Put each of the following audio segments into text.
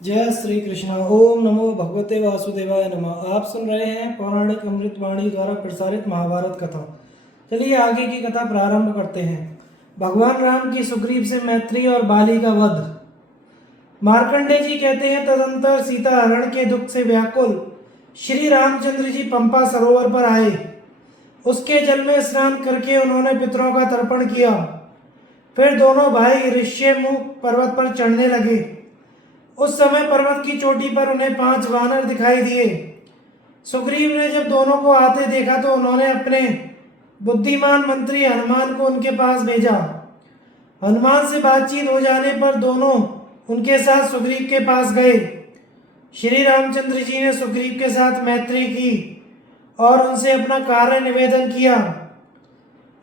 जय श्री कृष्णा। ओम नमो भगवते वासुदेवाय नमः। आप सुन रहे हैं पौराणिक अमृतवाणी द्वारा प्रसारित महाभारत कथा। चलिए आगे की कथा प्रारंभ करते हैं। भगवान राम की सुग्रीव से मैत्री और बाली का वध। मार्कंडे जी कहते हैं, तदंतर सीता हरण के दुख से व्याकुल श्री रामचंद्र जी पंपा सरोवर पर आए। उसके जल में स्नान करके उन्होंने पितरों का तर्पण किया। फिर दोनों भाई ऋष्यमुख पर्वत पर चढ़ने लगे। उस समय पर्वत की चोटी पर उन्हें 5 वानर दिखाई दिए। सुग्रीव ने जब दोनों को आते देखा तो उन्होंने अपने बुद्धिमान मंत्री हनुमान को उनके पास भेजा। हनुमान से बातचीत हो जाने पर दोनों उनके साथ सुग्रीव के पास गए। श्री रामचंद्र जी ने सुग्रीव के साथ मैत्री की और उनसे अपना कार्य निवेदन किया।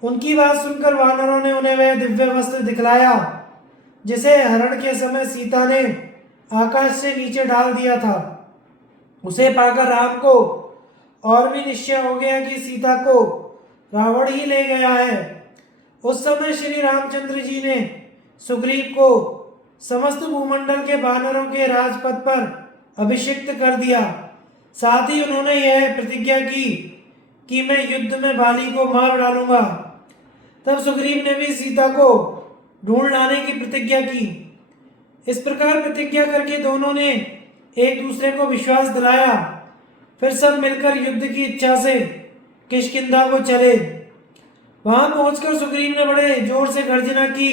उनकी बात सुनकर वानरों ने उन्हें वह दिव्य वस्त्र दिखलाया जिसे हरण के समय सीता ने आकाश से नीचे डाल दिया था। उसे पाकर राम को और भी निश्चय हो गया कि सीता को रावण ही ले गया है। उस समय श्री रामचंद्र जी ने सुग्रीव को समस्त भूमंडल के वानरों के राजपद पर अभिषिक्त कर दिया। साथ ही उन्होंने यह प्रतिज्ञा की कि मैं युद्ध में बाली को मार डालूंगा। तब सुग्रीव ने भी सीता को ढूंढ लाने की प्रतिज्ञा की। इस प्रकार प्रतिज्ञा करके दोनों ने एक दूसरे को विश्वास दिलाया। फिर सब मिलकर युद्ध की इच्छा से किष्किंधा को चले। वहां पहुंचकर सुग्रीव ने बड़े जोर से गर्जना की।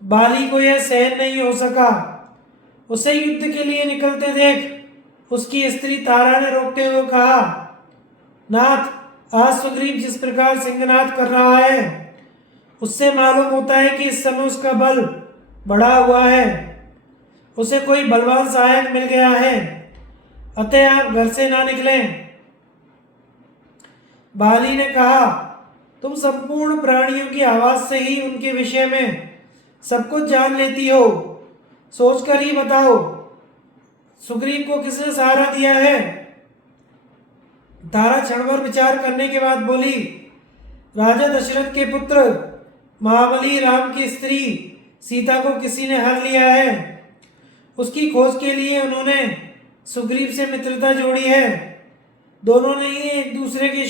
बाली को यह सहन नहीं हो सका। उसे युद्ध के लिए निकलते देख उसकी स्त्री तारा ने रोकते हुए कहा, नाथ, आज सुग्रीव जिस प्रकार सिंहनाद कर रहा है उससे मालूम होता है कि इस समय उसका बल बढ़ा हुआ है। उसे कोई बलवान सहायक मिल गया है, अतः आप घर से ना निकलें। बाली ने कहा, तुम संपूर्ण प्राणियों की आवाज से ही उनके विषय में सब कुछ जान लेती हो। सोचकर ही बताओ, सुग्रीव को किसने सहारा दिया है? तारा क्षणभर विचार करने के बाद बोली, राजा दशरथ के पुत्र महाबली राम की स्त्री सीता को किसी ने हर लिया है। उसकी खोज के लिए उन्होंने सुग्रीव से मित्रता जोड़ी है। दोनों ने ही एक दूसरे के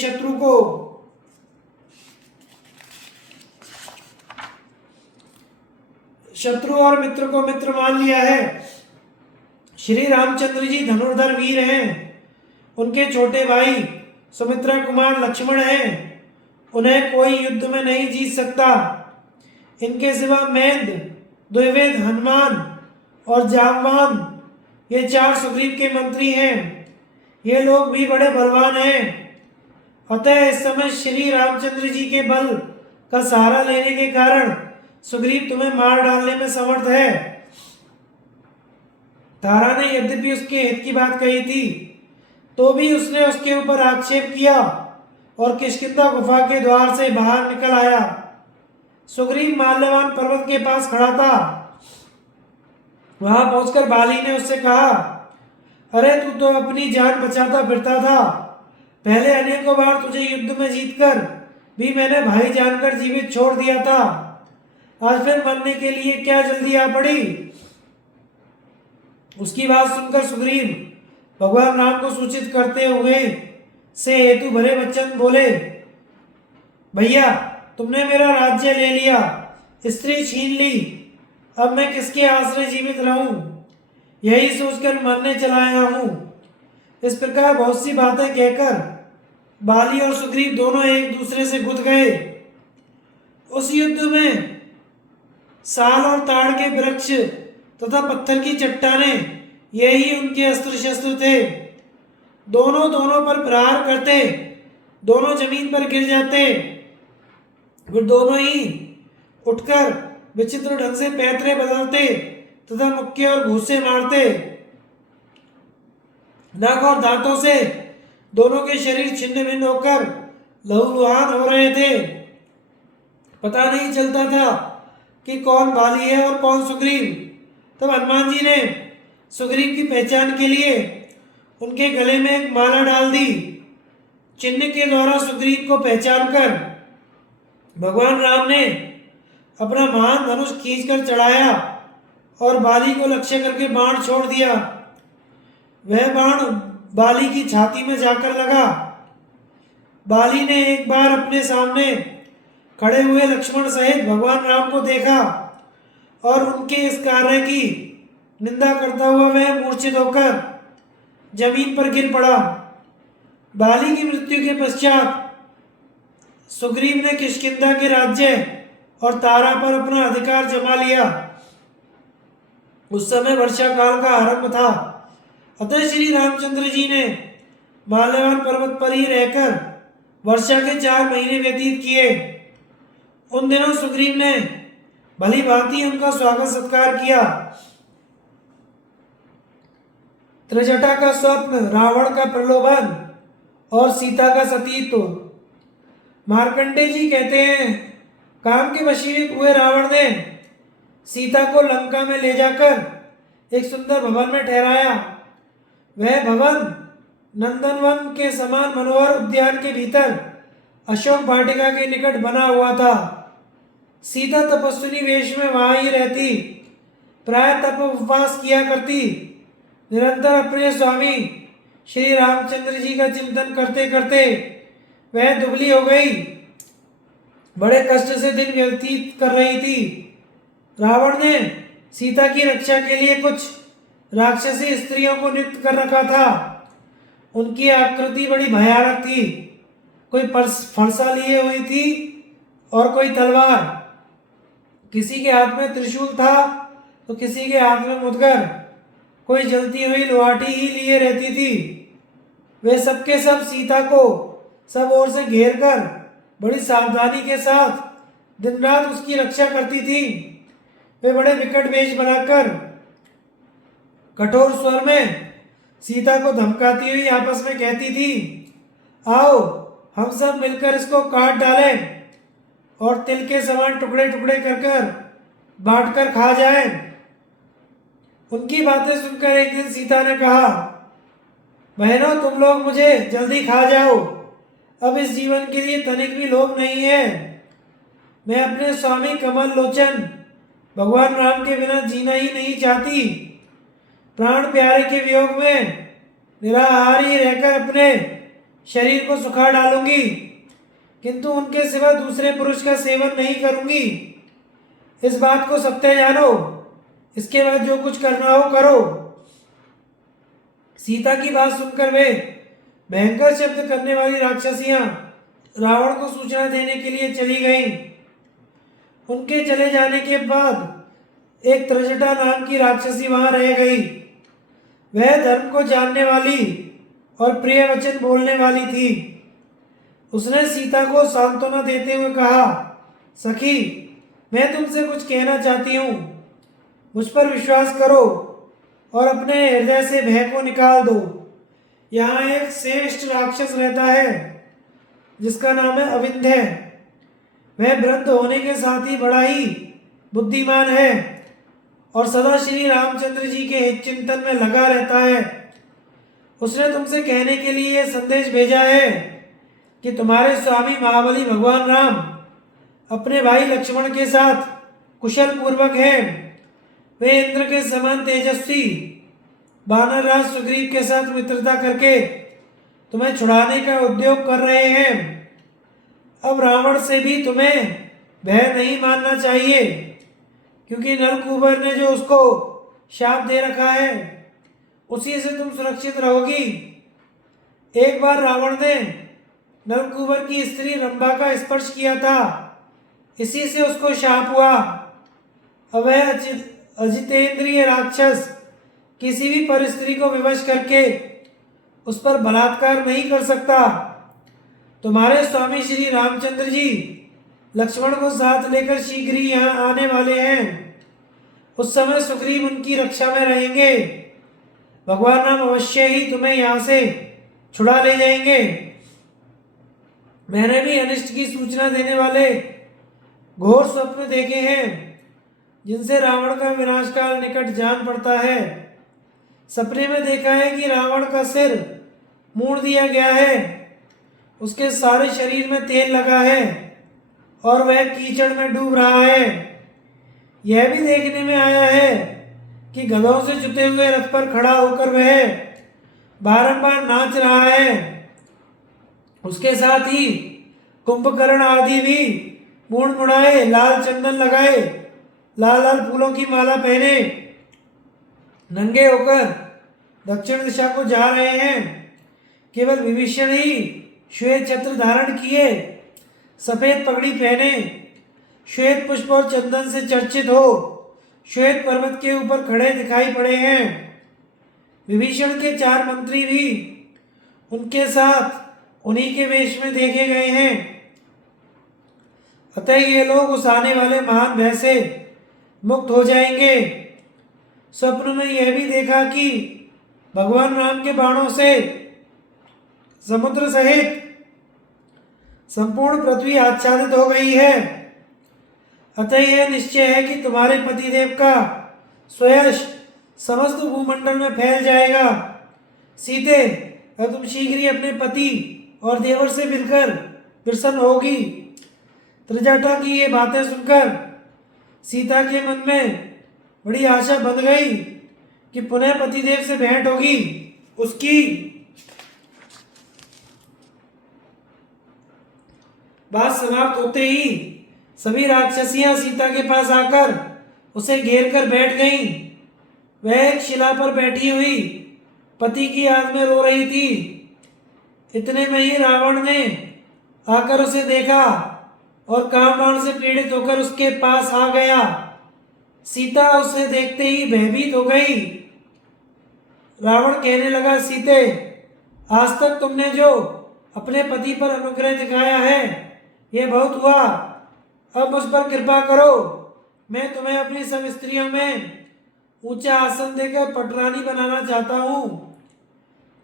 शत्रु और मित्र को मित्र मान लिया है। श्री रामचंद्र जी धनुर्धर वीर हैं। उनके छोटे भाई सुमित्रा कुमार लक्ष्मण हैं। उन्हें कोई युद्ध में नहीं जीत सकता। इनके सिवा मेंद, द्विवेद, हनुमान और जामवान ये 4 सुग्रीव के मंत्री हैं। ये लोग भी बड़े बलवान हैं। अतः इस समय श्री रामचंद्र जी के बल का सहारा लेने के कारण सुग्रीव तुम्हें मार डालने में समर्थ है। तारा ने यद्यपि उसके हित की बात कही थी तो भी उसने उसके ऊपर आक्षेप किया और किष्किंधा गुफा के द्वार से बाहर निकल आया। सुग्रीव माल्यवान पर्वत के पास खड़ा था। वहां पहुंचकर बाली ने उससे कहा, अरे तू तो अपनी जान बचाता फिरता था। पहले अनेकों बार तुझे युद्ध में जीतकर भी मैंने भाई जानकर जीवित छोड़ दिया था। आज फिर मरने के लिए क्या जल्दी आ पड़ी? उसकी बात सुनकर सुग्रीव भगवान राम को सूचित करते हुए से हेतु भरे वचन बोले, भैया, तुमने मेरा राज्य ले लिया, स्त्री छीन ली, अब मैं किसके आश्रय जीवित रहूं? यही सोचकर मरने चला आया हूं। इस प्रकार बहुत सी बातें कहकर बाली और सुग्रीव दोनों एक दूसरे से गुथ गए। उस युद्ध में साल और ताड़ के वृक्ष तथा पत्थर की चट्टानें यही उनके अस्त्र शस्त्र थे। दोनों पर प्रहार करते, दोनों जमीन पर गिर जाते। फिर दोनों ही उठकर विचित्र ढंग से पैतरे बदलते तथा मुक्के और घूंसे मारते। नाक और दांतों से दोनों के शरीर छिन्न भिन्न होकर लहूलुहान हो रहे थे। पता नहीं चलता था कि कौन बाली है और कौन सुग्रीव। तब हनुमान जी ने सुग्रीव की पहचान के लिए उनके गले में एक माला डाल दी। चिन्ह के द्वारा सुग्रीव को पहचान कर भगवान राम ने अपना महान धनुष खींचकर चढ़ाया और बाली को लक्ष्य करके बाण छोड़ दिया। वह बाण बाली की छाती में जाकर लगा। बाली ने एक बार अपने सामने खड़े हुए लक्ष्मण सहित भगवान राम को देखा और उनके इस कार्य की निंदा करता हुआ वह मूर्छित होकर जमीन पर गिर पड़ा। बाली की मृत्यु के पश्चात सुग्रीव ने किष्किंधा के राज्य और तारा पर अपना अधिकार जमा लिया। उस समय वर्षा काल का आरंभ था, अतः श्री रामचंद्र जी ने माल्यवान पर्वत पर ही रहकर वर्षा के 4 महीने व्यतीत किए। उन दिनों सुग्रीव ने भली भांति उनका स्वागत सत्कार किया। त्रिजटा का स्वप्न, रावण का प्रलोभन और सीता का सतीत्व। मार्कंडेय जी कहते हैं, काम के वशीभूत हुए रावण ने सीता को लंका में ले जाकर एक सुंदर भवन में ठहराया। वह भवन नंदनवन के समान मनोहर उद्यान के भीतर अशोक वाटिका के निकट बना हुआ था। सीता तपस्विनी वेश में वहां ही रहती, प्राय तप उपवास किया करती। निरंतर अपने स्वामी श्री रामचंद्र जी का चिंतन करते करते वह दुबली हो गई, बड़े कष्ट से दिन व्यतीत कर रही थी। रावण ने सीता की रक्षा के लिए कुछ राक्षसी स्त्रियों को नियुक्त कर रखा था। उनकी आकृति बड़ी भयानक थी, कोई फरसा लिए हुई थी और कोई तलवार। किसी के हाथ में त्रिशूल था तो किसी के हाथ में मुदगर, कोई जलती हुई लोहाटी ही लिए रहती थी। वे सबके सब सीता को सब ओर से घेर कर बड़ी सावधानी के साथ दिन रात उसकी रक्षा करती थी। वे बड़े विकट वेश बनाकर कठोर स्वर में सीता को धमकाती हुई आपस में कहती थी, आओ हम सब मिलकर इसको काट डालें और तिल के समान टुकड़े टुकड़े कर कर बांट कर खा जाएं। उनकी बातें सुनकर एक दिन सीता ने कहा, बहनों तुम लोग मुझे जल्दी खा जाओ, अब इस जीवन के लिए तनिक भी लोभ नहीं है। मैं अपने स्वामी कमल लोचन भगवान राम के बिना जीना ही नहीं चाहती। प्राण प्यारे के वियोग में निराहार ही रहकर अपने शरीर को सुखा डालूंगी, किंतु उनके सिवा दूसरे पुरुष का सेवन नहीं करूंगी। इस बात को सत्य जानो, इसके बाद जो कुछ करना हो करो। सीता की बात सुनकर वे भयंकर शब्द करने वाली राक्षसियां रावण को सूचना देने के लिए चली गईं। उनके चले जाने के बाद एक त्रिजटा नाम की राक्षसी वहां रह गई। वह धर्म को जानने वाली और प्रिय वचन बोलने वाली थी। उसने सीता को सांत्वना देते हुए कहा, सखी मैं तुमसे कुछ कहना चाहती हूँ, मुझ पर विश्वास करो और अपने हृदय से भय को निकाल दो। यहाँ एक श्रेष्ठ राक्षस रहता है जिसका नाम है अविंध्य। वह वृद्ध होने के साथ ही बड़ा ही बुद्धिमान है और सदा श्री रामचंद्र जी के हित चिंतन में लगा रहता है। उसने तुमसे कहने के लिए यह संदेश भेजा है कि तुम्हारे स्वामी महाबली भगवान राम अपने भाई लक्ष्मण के साथ कुशल पूर्वक हैं। वे इंद्र के समान तेजस्वी वानर राज सुग्रीव के साथ मित्रता करके तुम्हें छुड़ाने का उद्योग कर रहे हैं। अब रावण से भी तुम्हें भय नहीं मानना चाहिए, क्योंकि नलकूबर ने जो उसको शाप दे रखा है उसी से तुम सुरक्षित रहोगी। एक बार रावण ने नलकूबर की स्त्री रंभा का स्पर्श किया था, इसी से उसको शाप हुआ। अब वह अजितेंद्रिय राक्षस किसी भी परिस्थिति को विवश करके उस पर बलात्कार नहीं कर सकता। तुम्हारे स्वामी श्री रामचंद्र जी लक्ष्मण को साथ लेकर शीघ्र ही यहाँ आने वाले हैं। उस समय सुग्रीव उनकी रक्षा में रहेंगे। भगवान राम अवश्य ही तुम्हें यहाँ से छुड़ा ले जाएंगे। मैंने भी अनिष्ट की सूचना देने वाले घोर स्वप्न देखे हैं, जिनसे रावण का विनाश काल निकट जान पड़ता है। सपने में देखा है कि रावण का सिर मोड़ दिया गया है, उसके सारे शरीर में तेल लगा है और वह कीचड़ में डूब रहा है। यह भी देखने में आया है कि गधों से जुते हुए रथ पर खड़ा होकर वह बारंबार नाच रहा है। उसके साथ ही कुंभकर्ण आदि भी मूंड मुड़ाए, लाल चंदन लगाए, लाल लाल फूलों की माला पहने नंगे होकर दक्षिण दिशा को जा रहे हैं। केवल विभीषण ही श्वेत छत्र धारण किए, सफेद पगड़ी पहने, श्वेत पुष्प और चंदन से चर्चित हो श्वेत पर्वत के ऊपर खड़े दिखाई पड़े हैं। विभीषण के 4 मंत्री भी उनके साथ उन्हीं के वेश में देखे गए हैं। अतः ये लोग उस आने वाले महान भय से मुक्त हो जाएंगे। स्वप्न में यह भी देखा कि भगवान राम के बाणों से समुद्र सहित संपूर्ण पृथ्वी आच्छादित हो गई है। अतः यह निश्चय है कि तुम्हारे पतिदेव का स्वयश समस्त भूमंडल में फैल जाएगा। सीते, अब तुम शीघ्र ही अपने पति और देवर से मिलकर प्रसन्न होगी। त्रिजटा की ये बातें सुनकर सीता के मन में बड़ी आशा बंध गई कि पुनः पतिदेव से भेंट होगी। उसकी बात समाप्त होते ही सभी राक्षसियां सीता के पास आकर उसे घेर कर बैठ गईं। वह एक शिला पर बैठी हुई पति की याद में रो रही थी। इतने में ही रावण ने आकर उसे देखा और कामबाण से पीड़ित होकर उसके पास आ गया। सीता उसे देखते ही भयभीत हो गई। रावण कहने लगा, सीते, आज तक तुमने जो अपने पति पर अनुग्रह दिखाया है यह बहुत हुआ। अब मुझ पर कृपा करो। मैं तुम्हें अपनी सब स्त्रियों में ऊंचा आसन देकर पटरानी बनाना चाहता हूँ।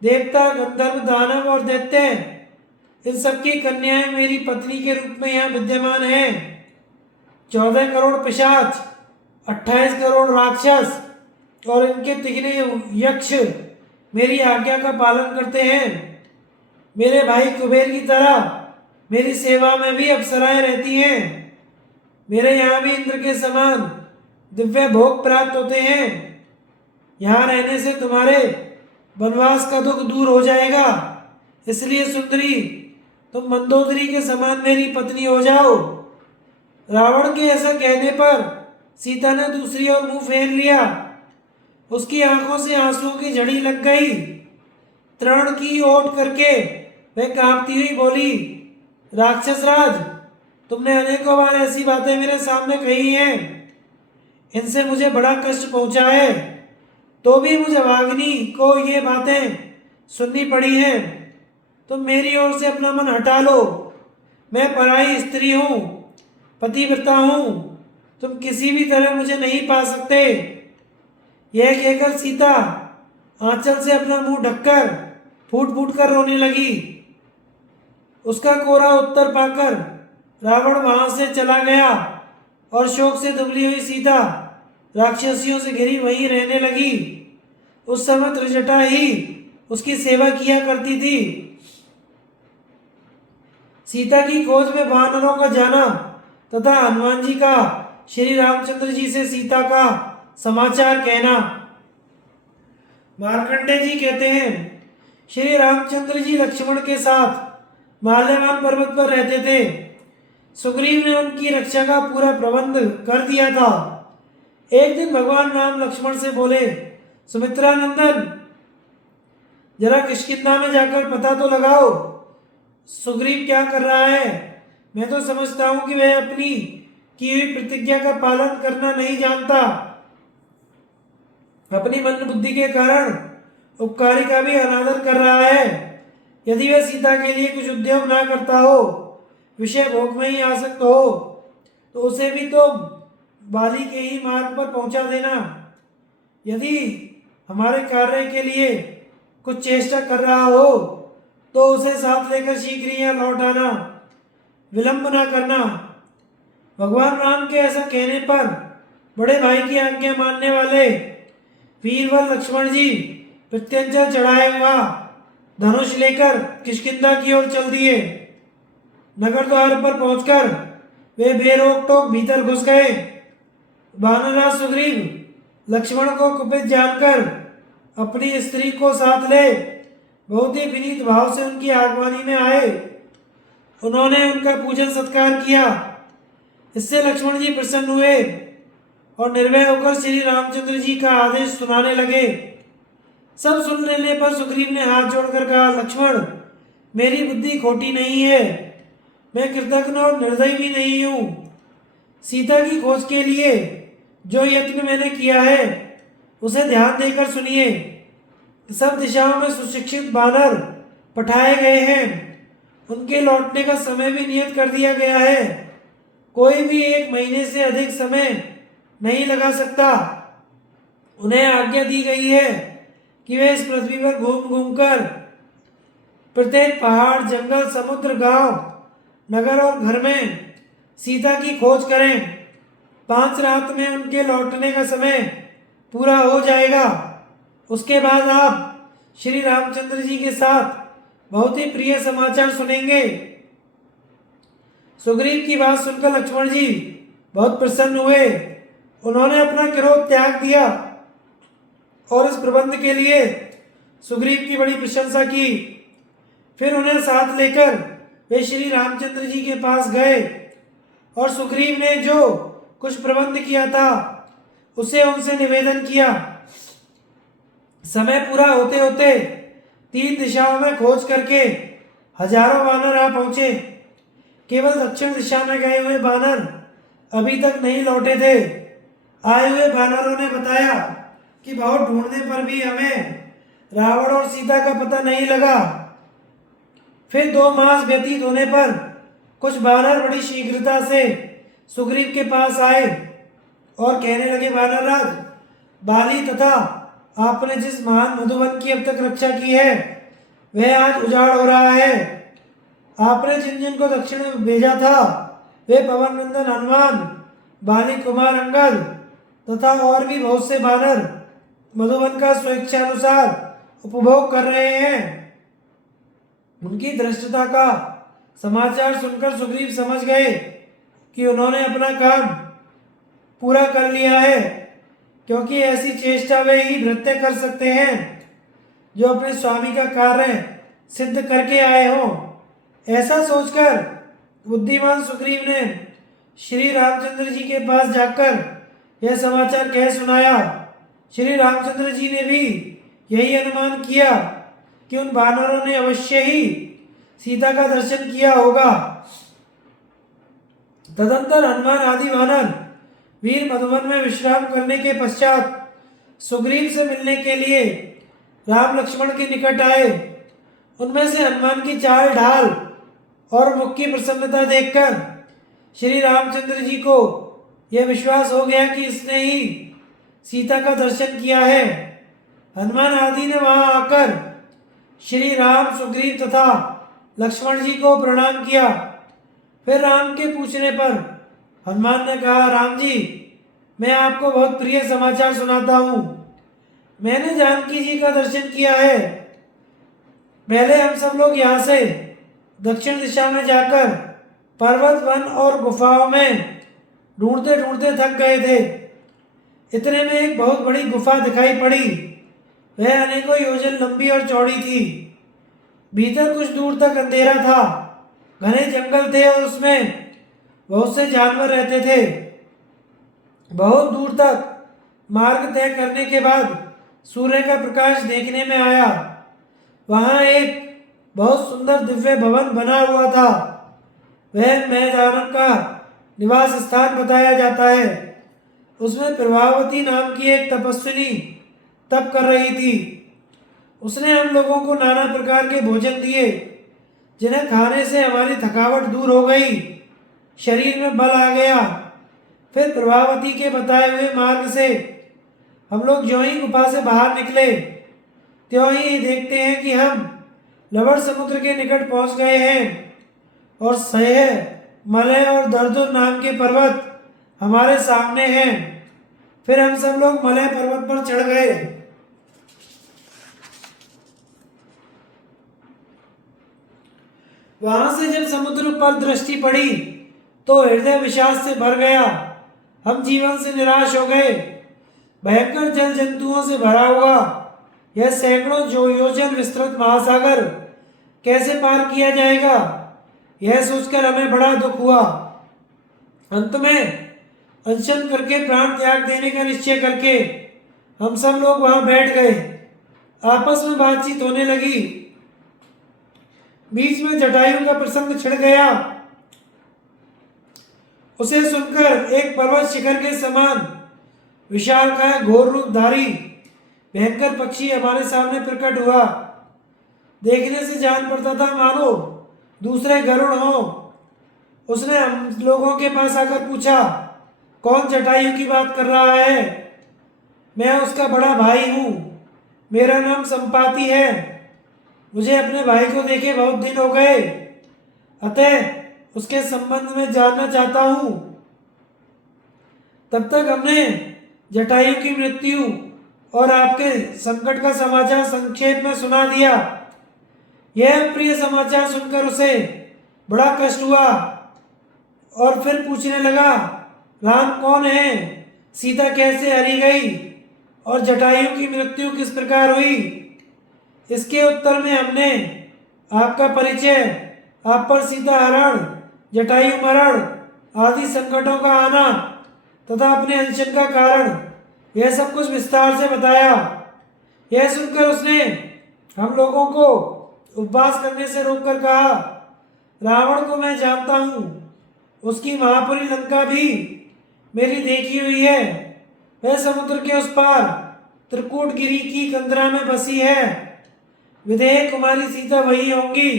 देवता, गंधर्व, दानव और दैत्य, इन सबकी कन्याएं मेरी पत्नी के रूप में यहाँ विद्यमान हैं। 14 करोड़ पिशाच, 28 करोड़ राक्षस और इनके तिगने यक्ष मेरी आज्ञा का पालन करते हैं। मेरे भाई कुबेर की तरह मेरी सेवा में भी अप्सराएं रहती हैं। मेरे यहाँ भी इंद्र के समान दिव्य भोग प्राप्त होते हैं। यहाँ रहने से तुम्हारे वनवास का दुख दूर हो जाएगा। इसलिए सुंदरी, तुम मंदोदरी के समान मेरी पत्नी हो जाओ। रावण के ऐसा कहने पर सीता ने दूसरी ओर मुंह फेर लिया। उसकी आंखों से आंसुओं की झड़ी लग गई। तृण की ओट करके वह कांपती हुई बोली, राक्षस राज, तुमने अनेकों बार ऐसी बातें मेरे सामने कही हैं। इनसे मुझे बड़ा कष्ट पहुंचा है, तो भी मुझे अभागिनी को ये बातें सुननी पड़ी हैं। तुम मेरी ओर से अपना मन हटा लो। मैं पराई स्त्री हूँ, पतिव्रता हूँ। तुम किसी भी तरह मुझे नहीं पा सकते। यह कहकर सीता आंचल से अपना मुंह ढककर फूट फूट कर रोने लगी। उसका कोरा उत्तर पाकर रावण वहां से चला गया और शोक से दुबली हुई सीता राक्षसियों से घिरी वहीं रहने लगी। उस समय त्रिजटा ही उसकी सेवा किया करती थी। सीता की खोज में वानरों का जाना तथा हनुमान जी का श्री रामचंद्र जी से सीता का समाचार कहना। मार्कंडे जी कहते हैं, श्री रामचंद्र जी लक्ष्मण के साथ माल्यवान पर्वत पर रहते थे। सुग्रीव ने उनकी रक्षा का पूरा प्रबंध कर दिया था। एक दिन भगवान राम लक्ष्मण से बोले, सुमित्रा नंदन, जरा किष्किंधा में जाकर पता तो लगाओ सुग्रीव क्या कर रहा है। मैं तो समझता हूं कि वह अपनी की हुई प्रतिज्ञा का पालन करना नहीं जानता। अपनी मंद बुद्धि के कारण उपकारी का भी अनादर कर रहा है। यदि वह सीता के लिए कुछ उद्योग ना करता हो, विषय भोग में ही आसक्त हो, तो उसे भी तो बाली के ही मार्ग पर पहुंचा देना। यदि हमारे कार्य के लिए कुछ चेष्टा कर रहा हो तो उसे साथ लेकर शीघ्र यहाँ लौट आना, विलंब ना करना। भगवान राम के ऐसा कहने पर बड़े भाई की आज्ञा मानने वाले वीरवर लक्ष्मण जी प्रत्यंचा चढ़ाए हुआ धनुष लेकर किष्किंधा की ओर चल दिए। नगर द्वार पर पहुंचकर वे बेरोक टोक भीतर घुस गए। वानरराज सुग्रीव लक्ष्मण को कुपित जानकर अपनी स्त्री को साथ ले बहुत ही विनीत भाव से उनकी आगवानी में आए। उन्होंने उनका पूजन सत्कार किया। इससे लक्ष्मण जी प्रसन्न हुए और निर्भय होकर श्री रामचंद्र जी का आदेश सुनाने लगे। सब सुन लेने पर सुग्रीव ने हाथ जोड़कर कहा, लक्ष्मण, मेरी बुद्धि खोटी नहीं है, मैं कृतघ्न और निर्दयी भी नहीं हूँ। सीता की खोज के लिए जो यत्न मैंने किया है उसे ध्यान देकर सुनिए। सब दिशाओं में सुशिक्षित बानर पठाए गए हैं। उनके लौटने का समय भी नियत कर दिया गया है। कोई भी 1 महीने से अधिक समय नहीं लगा सकता। उन्हें आज्ञा दी गई है कि वे इस पृथ्वी पर घूम घूम कर प्रत्येक पहाड़, जंगल, समुद्र, गांव, नगर और घर में सीता की खोज करें। 5 रात में उनके लौटने का समय पूरा हो जाएगा। उसके बाद आप श्री रामचंद्र जी के साथ बहुत ही प्रिय समाचार सुनेंगे। सुग्रीव की बात सुनकर लक्ष्मण जी बहुत प्रसन्न हुए। उन्होंने अपना क्रोध त्याग दिया और इस प्रबंध के लिए सुग्रीव की बड़ी प्रशंसा की। फिर उन्हें साथ लेकर वे श्री रामचंद्र जी के पास गए और सुग्रीव ने जो कुछ प्रबंध किया था उसे उनसे निवेदन किया। समय पूरा होते होते 3 दिशाओं में खोज करके हजारों वानर आ पहुंचे। केवल दक्षिण दिशा में गए हुए बानर अभी तक नहीं लौटे थे। आए हुए बानरों ने बताया कि बहुत ढूंढने पर भी हमें रावण और सीता का पता नहीं लगा। फिर 2 मास व्यतीत होने पर कुछ बानर बड़ी शीघ्रता से सुग्रीव के पास आए और कहने लगे, वानरराज, बाली तथा आपने जिस महान मधुवन की अब तक रक्षा की है वह आज उजाड़ हो रहा है। आपने जिन जिन को दक्षिण में भेजा था वे पवन नंदन हनुमान, बाली कुमार अंगद तथा और भी बहुत से बानर मधुवन का स्वेच्छानुसार उपभोग कर रहे हैं। उनकी धृष्टता का समाचार सुनकर सुग्रीव समझ गए कि उन्होंने अपना काम पूरा कर लिया है, क्योंकि ऐसी चेष्टा वे ही भृत्य कर सकते हैं जो अपने स्वामी का कार्य सिद्ध करके आए हों। ऐसा सोचकर बुद्धिमान सुग्रीव ने श्री रामचंद्र जी के पास जाकर यह समाचार कह सुनाया। श्री रामचंद्र जी ने भी यही अनुमान किया कि उन बानरों ने अवश्य ही सीता का दर्शन किया होगा। तदंतर हनुमान आदि वानर वीर मधुवन में विश्राम करने के पश्चात सुग्रीव से मिलने के लिए राम लक्ष्मण के निकट आए। उनमें से हनुमान की चाल ढाल और मुख की प्रसन्नता देखकर श्री रामचंद्र जी को यह विश्वास हो गया कि इसने ही सीता का दर्शन किया है। हनुमान आदि ने वहां आकर श्री राम, सुग्रीव तथा लक्ष्मण जी को प्रणाम किया। फिर राम के पूछने पर हनुमान ने कहा, राम जी, मैं आपको बहुत प्रिय समाचार सुनाता हूँ। मैंने जानकी जी का दर्शन किया है। पहले हम सब लोग यहाँ से दक्षिण दिशा में जाकर पर्वत, वन और गुफाओं में ढूंढते ढूंढते थक गए थे। इतने में एक बहुत बड़ी गुफा दिखाई पड़ी। वह अनेकों योजन लंबी और चौड़ी थी। भीतर कुछ दूर तक अंधेरा था। घने जंगल थे और उसमें बहुत से जानवर रहते थे। बहुत दूर तक मार्ग तय करने के बाद सूर्य का प्रकाश देखने में आया। वहां एक बहुत सुंदर दिव्य भवन बना हुआ था। वह मैदानव का निवास स्थान बताया जाता है। उसमें प्रभावती नाम की एक तपस्विनी तप कर रही थी। उसने हम लोगों को नाना प्रकार के भोजन दिए, जिन्हें खाने से हमारी थकावट दूर हो गई, शरीर में बल आ गया। फिर प्रभावती के बताए हुए मार्ग से हम लोग ज्यों ही गुफा से बाहर निकले त्यों ही देखते हैं कि हम लवण समुद्र के निकट पहुंच गए हैं और सह, मलय और दर्दुर नाम के पर्वत हमारे सामने हैं। फिर हम सब लोग मलय पर्वत पर चढ़ गए। वहां से जब समुद्र पर दृष्टि पड़ी तो हृदय विषाद से भर गया। हम जीवन से निराश हो गए। भयंकर जल जंतुओं से भरा हुआ यह सैकड़ों जो योजन विस्तृत महासागर कैसे पार किया जाएगा, यह सोचकर हमें बड़ा दुख हुआ। अंत में अनशन करके प्राण त्याग देने का निश्चय करके हम सब लोग वहां बैठ गए। आपस में बातचीत होने लगी। बीच में जटायु का प्रसंग छिड़ गया। उसे सुनकर एक पर्वत शिखर के समान विशालकाय घोर रूपधारी भयंकर पक्षी हमारे सामने प्रकट हुआ। देखने से जान पड़ता था मानो दूसरे गरुड़ हो। उसने हम लोगों के पास आकर पूछा, कौन जटायु की बात कर रहा है? मैं उसका बड़ा भाई हूँ, मेरा नाम संपाति है। मुझे अपने भाई को देखे बहुत दिन हो गए, अतः उसके संबंध में जानना चाहता हूँ। तब तक हमने जटायु की मृत्यु और आपके संकट का समाचार संक्षेप में सुना दिया। यह प्रिय समाचार सुनकर उसे बड़ा कष्ट हुआ और फिर पूछने लगा, राम कौन है, सीता कैसे हरी गई और जटायु की मृत्यु किस प्रकार हुई? इसके उत्तर में हमने आपका परिचय, आप पर सीता हरण, जटायु मरण आदि संकटों का आना तथा अपने अनशन का कारण, यह सब कुछ विस्तार से बताया। यह सुनकर उसने हम लोगों को उपवास करने से रोककर कहा, रावण को मैं जानता हूँ, उसकी महापुरी लंका भी मेरी देखी हुई है। वह समुद्र के उस पार त्रिकूट गिरी की कंदरा में बसी है। विधेय कुमारी सीता वही होंगी,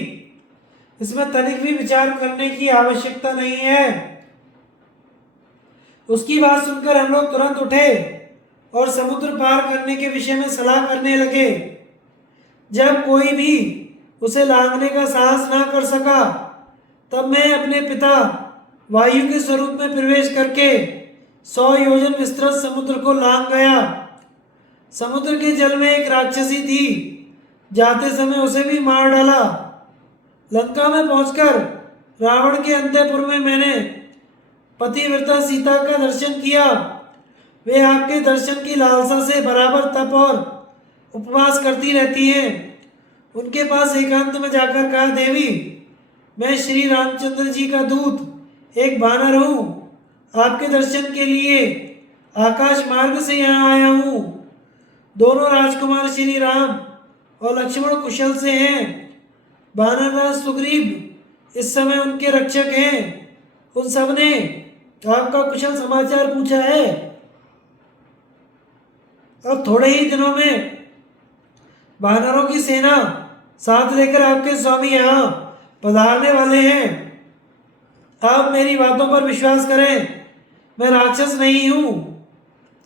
इसमें तनिक भी विचार करने की आवश्यकता नहीं है। उसकी बात सुनकर हम लोग तुरंत उठे और समुद्र पार करने के विषय में सलाह करने लगे। जब कोई भी उसे लांघने का साहस ना कर सका, तब मैं अपने पिता वायु के स्वरूप में प्रवेश करके 100 योजन विस्तृत समुद्र को लांघ गया। समुद्र के जल में एक राक्षसी थी, जाते समय उसे भी मार डाला। लंका में पहुंचकर रावण के अंतःपुर में मैंने पतिव्रता सीता का दर्शन किया। वे आपके दर्शन की लालसा से बराबर तप और उपवास करती रहती हैं। उनके पास एकांत में जाकर कहा, देवी मैं श्री रामचंद्र जी का दूत एक वानर हूँ, आपके दर्शन के लिए आकाश मार्ग से यहाँ आया हूँ। दोनों राजकुमार श्री राम और लक्ष्मण कुशल से हैं। वानरराज सुग्रीव इस समय उनके रक्षक हैं। उन सब ने आपका कुशल समाचार पूछा है। अब थोड़े ही दिनों में वानरों की सेना साथ लेकर आपके स्वामी यहाँ पधारने वाले हैं। आप मेरी बातों पर विश्वास करें, मैं राक्षस नहीं हूँ।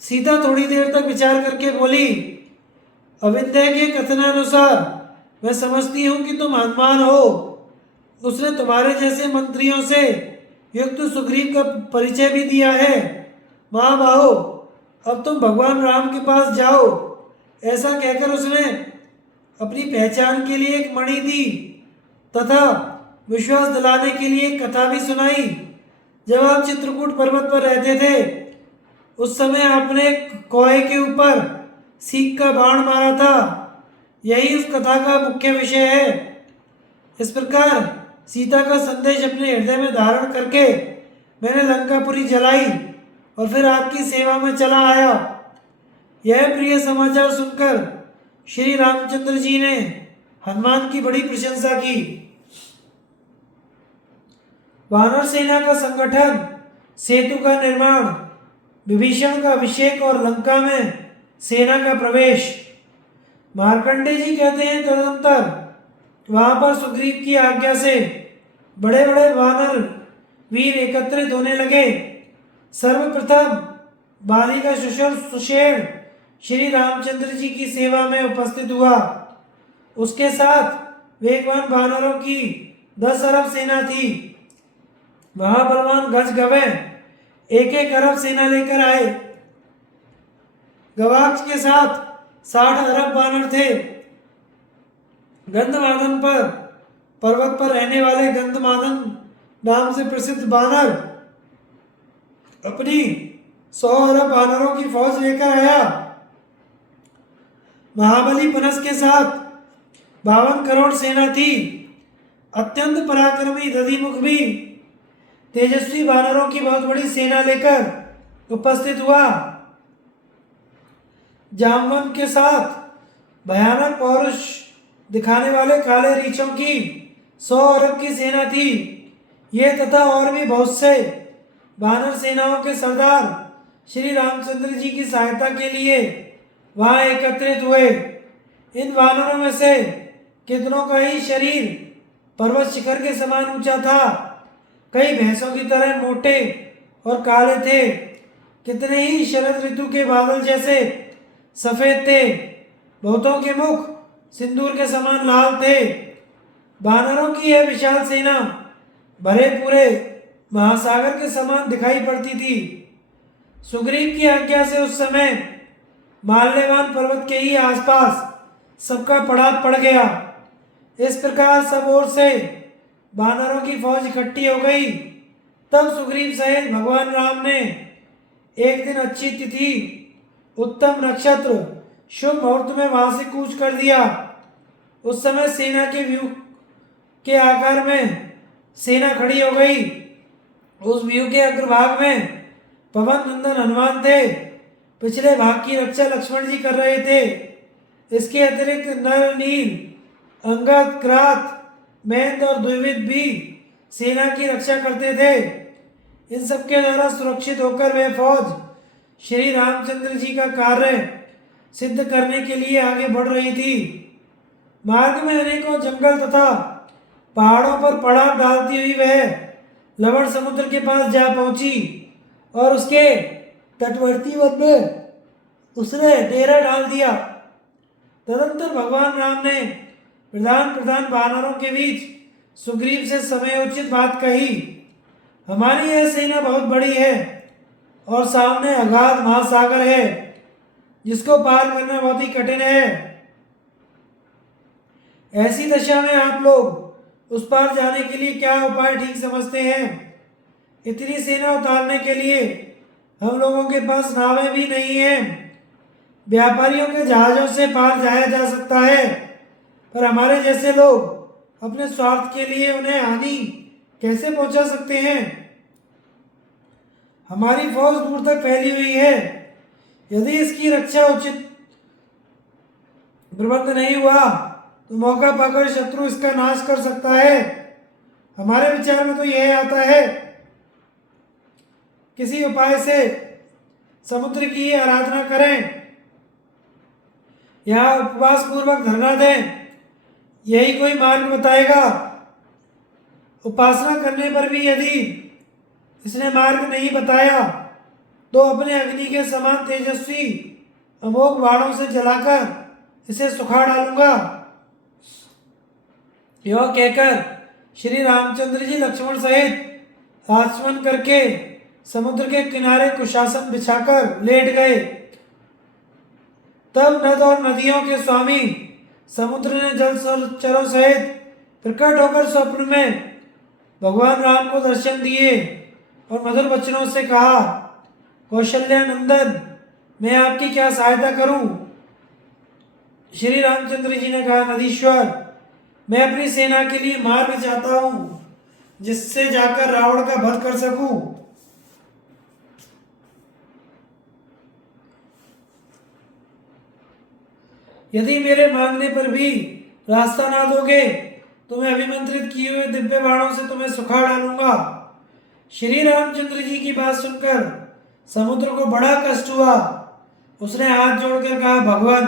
सीता थोड़ी देर तक विचार करके बोली, अविंदय के कथनानुसार मैं समझती हूँ कि तुम हनुमान हो। उसने तुम्हारे जैसे मंत्रियों से युक्त सुग्रीव का परिचय भी दिया है। महाबाहो, अब तुम भगवान राम के पास जाओ। ऐसा कहकर उसने अपनी पहचान के लिए एक मणि दी तथा विश्वास दिलाने के लिए एक कथा भी सुनाई। जब आप चित्रकूट पर्वत पर रहते थे, उस समय आपने कोहे के ऊपर सीख का बाण मारा था। यही उस कथा का मुख्य विषय है। इस प्रकार सीता का संदेश अपने हृदय में धारण करके मैंने लंकापुरी जलाई और फिर आपकी सेवा में चला आया। यह प्रिय समाचार सुनकर श्री रामचंद्र जी ने हनुमान की बड़ी प्रशंसा की। वानर सेना का संगठन, सेतु का निर्माण, विभीषण का अभिषेक और लंका में सेना का प्रवेश। मार्कंडे जी कहते हैं, तदनंतर वहां पर सुग्रीव की आज्ञा से बड़े बड़े वानर वीर एकत्रित होने लगे। सर्वप्रथम बाली का सुषेण श्री रामचंद्र जी की सेवा में उपस्थित हुआ। उसके साथ वेगवान वानरों की 10 अरब सेना थी। महाबलवान गज गवे 1-1 अरब सेना लेकर आए। गवाक्ष के साथ 60 अरब वानर थे। गंधमादन पर पर्वत पर रहने वाले गंधमादन नाम से प्रसिद्ध वानर अपनी 100 अरब वानरों की फौज लेकर आया। महाबली पनस के साथ 52 करोड़ सेना थी। अत्यंत पराक्रमी दधिमुख भी तेजस्वी वानरों की बहुत बड़ी सेना लेकर उपस्थित हुआ। जामवंत के साथ भयानक पौरुष दिखाने वाले काले रीछों की 100 अरब की सेना थी। ये तथा और भी बहुत से वानर सेनाओं के सरदार श्री रामचंद्र जी की सहायता के लिए वहां एकत्रित हुए। इन वानरों में से कितनों का ही शरीर पर्वत शिखर के समान ऊंचा था। कई भैंसों की तरह मोटे और काले थे। कितने ही शरद ऋतु के बादल जैसे सफेद थे। बहुतों के मुख सिंदूर के समान लाल थे। वानरों की यह विशाल सेना भरे पूरे महासागर के समान दिखाई पड़ती थी। सुग्रीव की आज्ञा से उस समय माल्यवान पर्वत के ही आसपास सबका पड़ाव पड़ गया। इस प्रकार सब ओर से वानरों की फौज इकट्ठी हो गई। तब सुग्रीव सहित भगवान राम ने एक दिन अच्छी तिथि, उत्तम नक्षत्र, शुभ मुहूर्त में वहां से कूच कर दिया। उस समय सेना के व्यू के आकार में सेना खड़ी हो गई। उस व्यू के अग्रभाग में पवन नंदन हनुमान थे। पिछले भाग की रक्षा लक्ष्मण जी कर रहे थे। इसके अतिरिक्त नर, नील, अंगद, क्रात, महेंद्र और द्विविद भी सेना की रक्षा करते थे। इन सबके द्वारा सुरक्षित होकर वह फौज श्री रामचंद्र जी का कार्य सिद्ध करने के लिए आगे बढ़ रही थी। मार्ग में अनेकों जंगल तथा पहाड़ों पर पड़ाव डालती हुई वह लवण समुद्र के पास जा पहुंची और उसके तटवर्ती वन में उसने डेरा डाल दिया। तदंतर भगवान राम ने प्रधान वानरों के बीच सुग्रीव से समयोचित बात कही। हमारी यह सेना बहुत बड़ी है और सामने अगाध महासागर है जिसको पार करना बहुत ही कठिन है। ऐसी दशा में आप लोग उस पार जाने के लिए क्या उपाय ठीक समझते हैं? इतनी सेना उतारने के लिए हम लोगों के पास नावें भी नहीं हैं। व्यापारियों के जहाजों से पार जाया जा सकता है, पर हमारे जैसे लोग अपने स्वार्थ के लिए उन्हें हानि कैसे पहुंचा सकते हैं? हमारी फौज दूर तक फैली हुई है। यदि इसकी रक्षा उचित प्रबंध नहीं हुआ तो मौका पाकर शत्रु इसका नाश कर सकता है। हमारे विचार में तो यह आता है किसी उपाय से समुद्र की आराधना करें या उपवास पूर्वक धरना दें, यही कोई मार्ग बताएगा। उपासना करने पर भी यदि इसने मार्ग नहीं बताया तो अपने अग्नि के समान तेजस्वी अमोघ बाणों से जलाकर इसे सुखा डालूंगा। यह कहकर श्री रामचंद्र जी लक्ष्मण सहित आचमन करके समुद्र के किनारे कुशासन बिछाकर लेट गए। तब नद और नदियों के स्वामी समुद्र ने जलचरों सहित प्रकट होकर स्वप्न में भगवान राम को दर्शन दिए और मधुर वचनों से कहा, कौशल्यानंदन, मैं आपकी क्या सहायता करूं? श्री रामचंद्र जी ने कहा, नदीश्वर, मैं अपनी सेना के लिए मार्ग चाहता हूं जिससे जाकर रावण का वध कर सकूं। यदि मेरे मांगने पर भी रास्ता ना दोगे तो मैं अभिमंत्रित किए हुए दिव्य बाणों से तुम्हें सुखा डालूंगा। श्री रामचंद्र जी की बात सुनकर समुद्र को बड़ा कष्ट हुआ। उसने हाथ जोड़कर कहा, भगवान,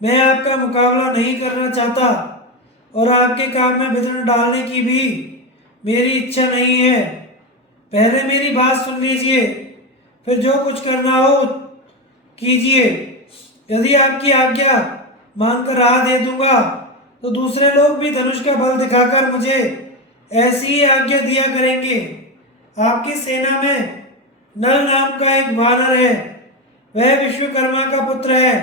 मैं आपका मुकाबला नहीं करना चाहता और आपके काम में विघ्न डालने की भी मेरी इच्छा नहीं है। पहले मेरी बात सुन लीजिए, फिर जो कुछ करना हो कीजिए। यदि आपकी आज्ञा मानकर राह दे दूंगा तो दूसरे लोग भी धनुष का बल दिखाकर मुझे ऐसी ही आज्ञा दिया करेंगे। आपकी सेना में नल नाम का एक वानर है। वह विश्वकर्मा का पुत्र है।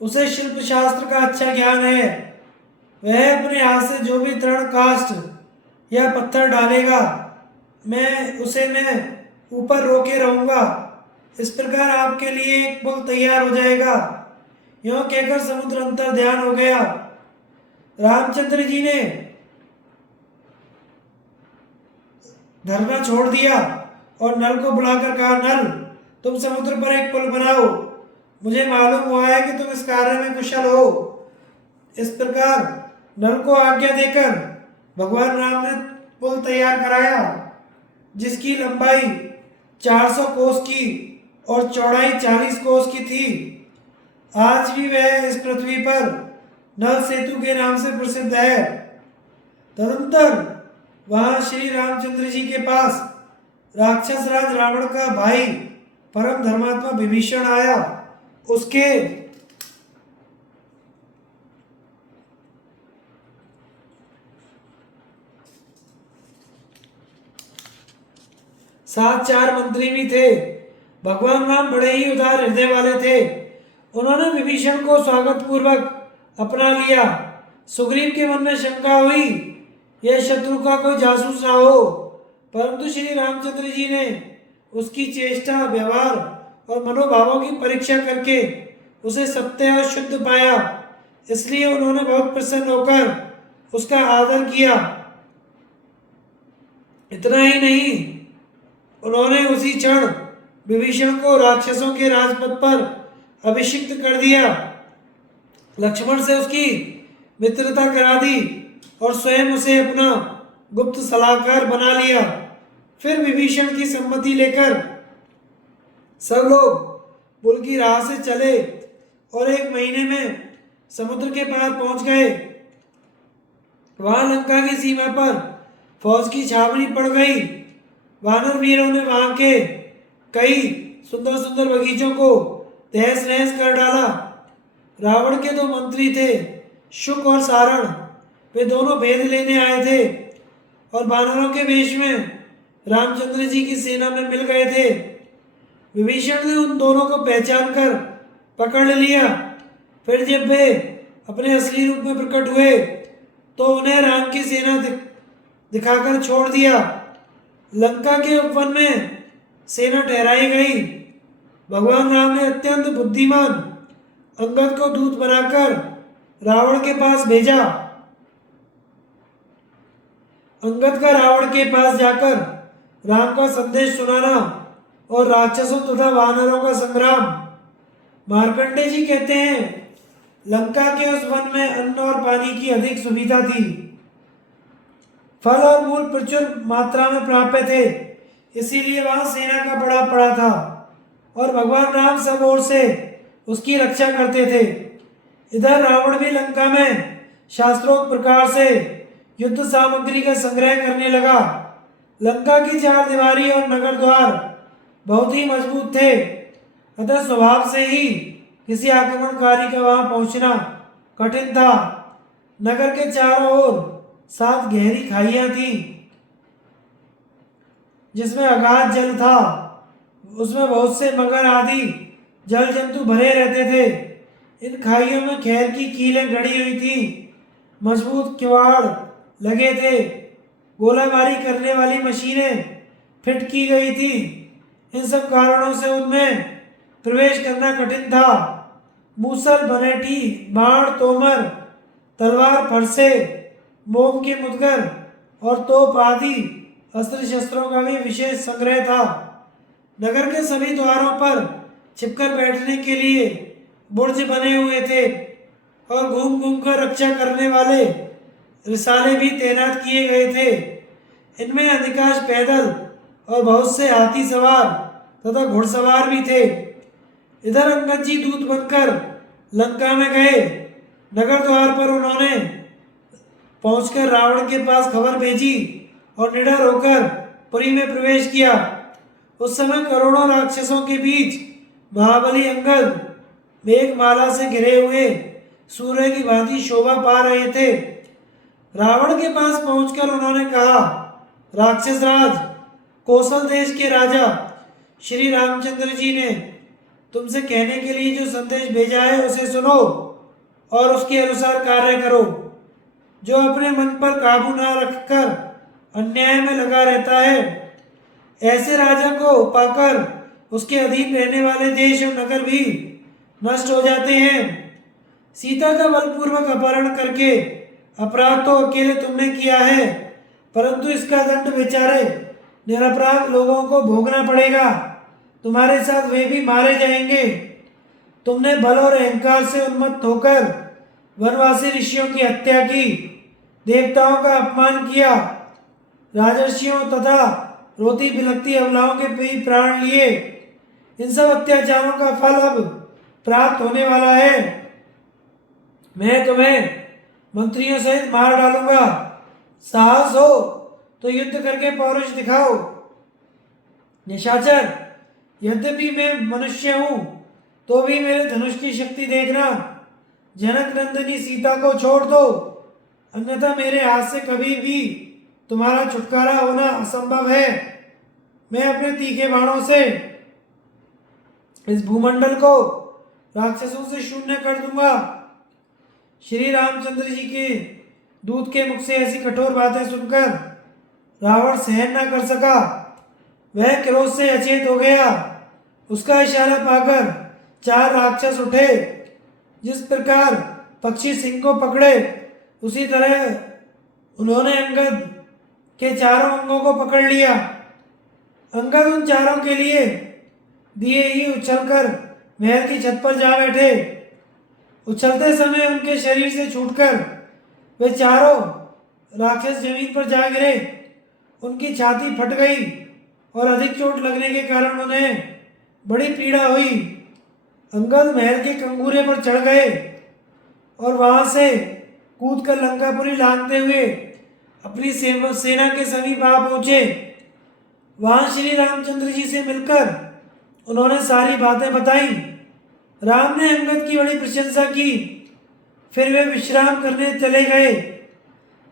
उसे शिल्प शास्त्र का अच्छा ज्ञान है। वह अपने हाथ से जो भी तृण, काष्ठ या पत्थर डालेगा मैं ऊपर रोके रहूंगा। इस प्रकार आपके लिए एक पुल तैयार हो जाएगा। यूं कहकर समुद्र अंतर ध्यान हो गया। रामचंद्र जी ने धरना छोड़ दिया और नल को बुलाकर कहा, नल, तुम समुद्र पर एक पुल बनाओ। मुझे मालूम हुआ है कि तुम इस कार्य में कुशल हो। इस प्रकार नल को आज्ञा देकर भगवान राम ने पुल तैयार कराया, जिसकी लंबाई 400 कोस की और चौड़ाई 40 कोस की थी। आज भी वह इस पृथ्वी पर नल सेतु के नाम से प्रसिद्ध है। तदनंतर वहां श्री रामचंद्र जी के पास राक्षस राज रावण का भाई परम धर्मात्मा विभीषण आया। उसके साथ 4 मंत्री भी थे। भगवान राम बड़े ही उदार हृदय वाले थे। उन्होंने विभीषण को स्वागत पूर्वक अपना लिया। सुग्रीव के मन में शंका हुई, यह शत्रु का कोई जासूस ना हो, परंतु श्री रामचंद्र जी ने उसकी चेष्टा, व्यवहार और मनोभावों की परीक्षा करके उसे सत्य और शुद्ध पाया। इसलिए उन्होंने बहुत प्रसन्न होकर उसका आदर किया। इतना ही नहीं, उन्होंने उसी क्षण विभीषण को राक्षसों के राजपद पर अभिषिक्त कर दिया। लक्ष्मण से उसकी मित्रता करा दी और स्वयं उसे अपना गुप्त सलाहकार बना लिया। फिर विभीषण की सम्मति लेकर सब लोग पुल की राह से चले और 1 महीने में समुद्र के पार पहुंच गए। वहां लंका की सीमा पर फौज की छावनी पड़ गई। वानर वीरों ने वहां के कई सुंदर सुंदर बगीचों को तहस नहस कर डाला। रावण के 2 मंत्री थे, शुक और सारण। वे दोनों भेद लेने आए थे और वानरों के वेश में रामचंद्र जी की सेना में मिल गए थे। विभीषण ने उन दोनों को पहचान कर पकड़ लिया। फिर जब वे अपने असली रूप में प्रकट हुए तो उन्हें राम की सेना दिखाकर छोड़ दिया। लंका के उपवन में सेना ठहराई गई। भगवान राम ने अत्यंत बुद्धिमान अंगद को दूत बनाकर रावण के पास भेजा। अंगद का रावण के पास जाकर राम का संदेश सुनाना और राक्षसों तथा वानरों का संग्राम। मार्कंडे जी कहते हैं, लंका के उस वन में अन्न और पानी की अधिक सुविधा थी। फल और मूल प्रचुर मात्रा में प्राप्य थे, इसीलिए वहां सेना का बड़ा पड़ा था और भगवान राम सब ओर से उसकी रक्षा करते थे। इधर रावण भी लंका में शास्त्रोक्त प्रकार से युद्ध सामग्री का संग्रह करने लगा। लंका की 4 दीवारी और नगर द्वार बहुत ही मजबूत थे, अतः स्वभाव से ही किसी आक्रमणकारी का वहां पहुंचना कठिन था। नगर के चारों ओर 7 गहरी खाइयां थी, जिसमें अगाध जल था। उसमें बहुत से मगर आदि जल जंतु भरे रहते थे। इन खाइयों में खैर की कीलें गड़ी हुई थी, मजबूत किवाड़ लगे थे, गोलाबारी करने वाली मशीनें फिट की गई थी। इन सब कारणों से उनमें प्रवेश करना कठिन था। मूसल, बनेटी, बाण, तोमर, तलवार, फरसे, मोम के मुदगर और तोप आदि अस्त्र शस्त्रों का भी विशेष संग्रह था। नगर के सभी द्वारों पर छिपकर बैठने के लिए बुर्ज बने हुए थे और घूम घूम कर रक्षा करने वाले रिसाले भी तैनात किए गए थे। इनमें अधिकांश पैदल और बहुत से हाथी सवार तथा घुड़सवार भी थे। इधर अंगद जी दूत बनकर लंका में गए। नगर द्वार पर उन्होंने पहुंचकर रावण के पास खबर भेजी और निडर होकर पुरी में प्रवेश किया। उस समय करोड़ों राक्षसों के बीच महाबली अंगद मेघमाला से घिरे हुए सूर्य की भांति शोभा पा रहे थे। रावण के पास पहुंचकर उन्होंने कहा, राक्षस राज, कौशल देश के राजा श्री रामचंद्र जी ने तुमसे कहने के लिए जो संदेश भेजा है उसे सुनो और उसके अनुसार कार्य करो। जो अपने मन पर काबू ना रखकर अन्याय में लगा रहता है, ऐसे राजा को पाकर उसके अधीन रहने वाले देश और नगर भी नष्ट हो जाते हैं। सीता का बलपूर्वक अपहरण करके अपराध तो अकेले तुमने किया है, परंतु इसका दंड बेचारे निरपराध लोगों को भोगना पड़ेगा। तुम्हारे साथ वे भी मारे जाएंगे। तुमने बल और अहंकार से उन्मत्त होकर वनवासी ऋषियों की हत्या की, देवताओं का अपमान किया, राजर्षियों तथा रोती बिलखती अबलाओं के भी प्राण लिए। इन सब अत्याचारों का फल अब प्राप्त होने वाला है। मैं तुम्हें मंत्रियों सहित मार डालूंगा। साहस हो तो युद्ध करके पौरुष दिखाओ। निशाचर, यद्यपि मैं मनुष्य हूं तो भी मेरे धनुष की शक्ति देखना। जनक नंदिनी सीता को छोड़ दो, अन्यथा मेरे हाथ से कभी भी तुम्हारा छुटकारा होना असंभव है। मैं अपने तीखे बाणों से इस भूमंडल को राक्षसों से शून्य कर दूंगा। श्री रामचंद्र जी के दूत के मुख से ऐसी कठोर बातें सुनकर रावण सहन न कर सका। वह क्रोध से अचेत हो गया। उसका इशारा पाकर 4 राक्षस उठे। जिस प्रकार पक्षी सिंह को पकड़े, उसी तरह उन्होंने अंगद के चारों अंगों को पकड़ लिया। अंगद उन चारों के लिए दिए ही उछलकर महल की छत पर जा बैठे। उछलते समय उनके शरीर से छूटकर वे चारों राक्षस जमीन पर जा गिरे। उनकी छाती फट गई और अधिक चोट लगने के कारण उन्हें बड़ी पीड़ा हुई। अंगद महल के कंगूरे पर चढ़ गए और वहां से कूदकर लंकापुरी लांघते हुए अपनी सेना के समीप आ पहुंचे। वहां श्री रामचंद्र जी से मिलकर उन्होंने सारी बातें बताई। राम ने अंगद की बड़ी प्रशंसा की। फिर वे विश्राम करने चले गए।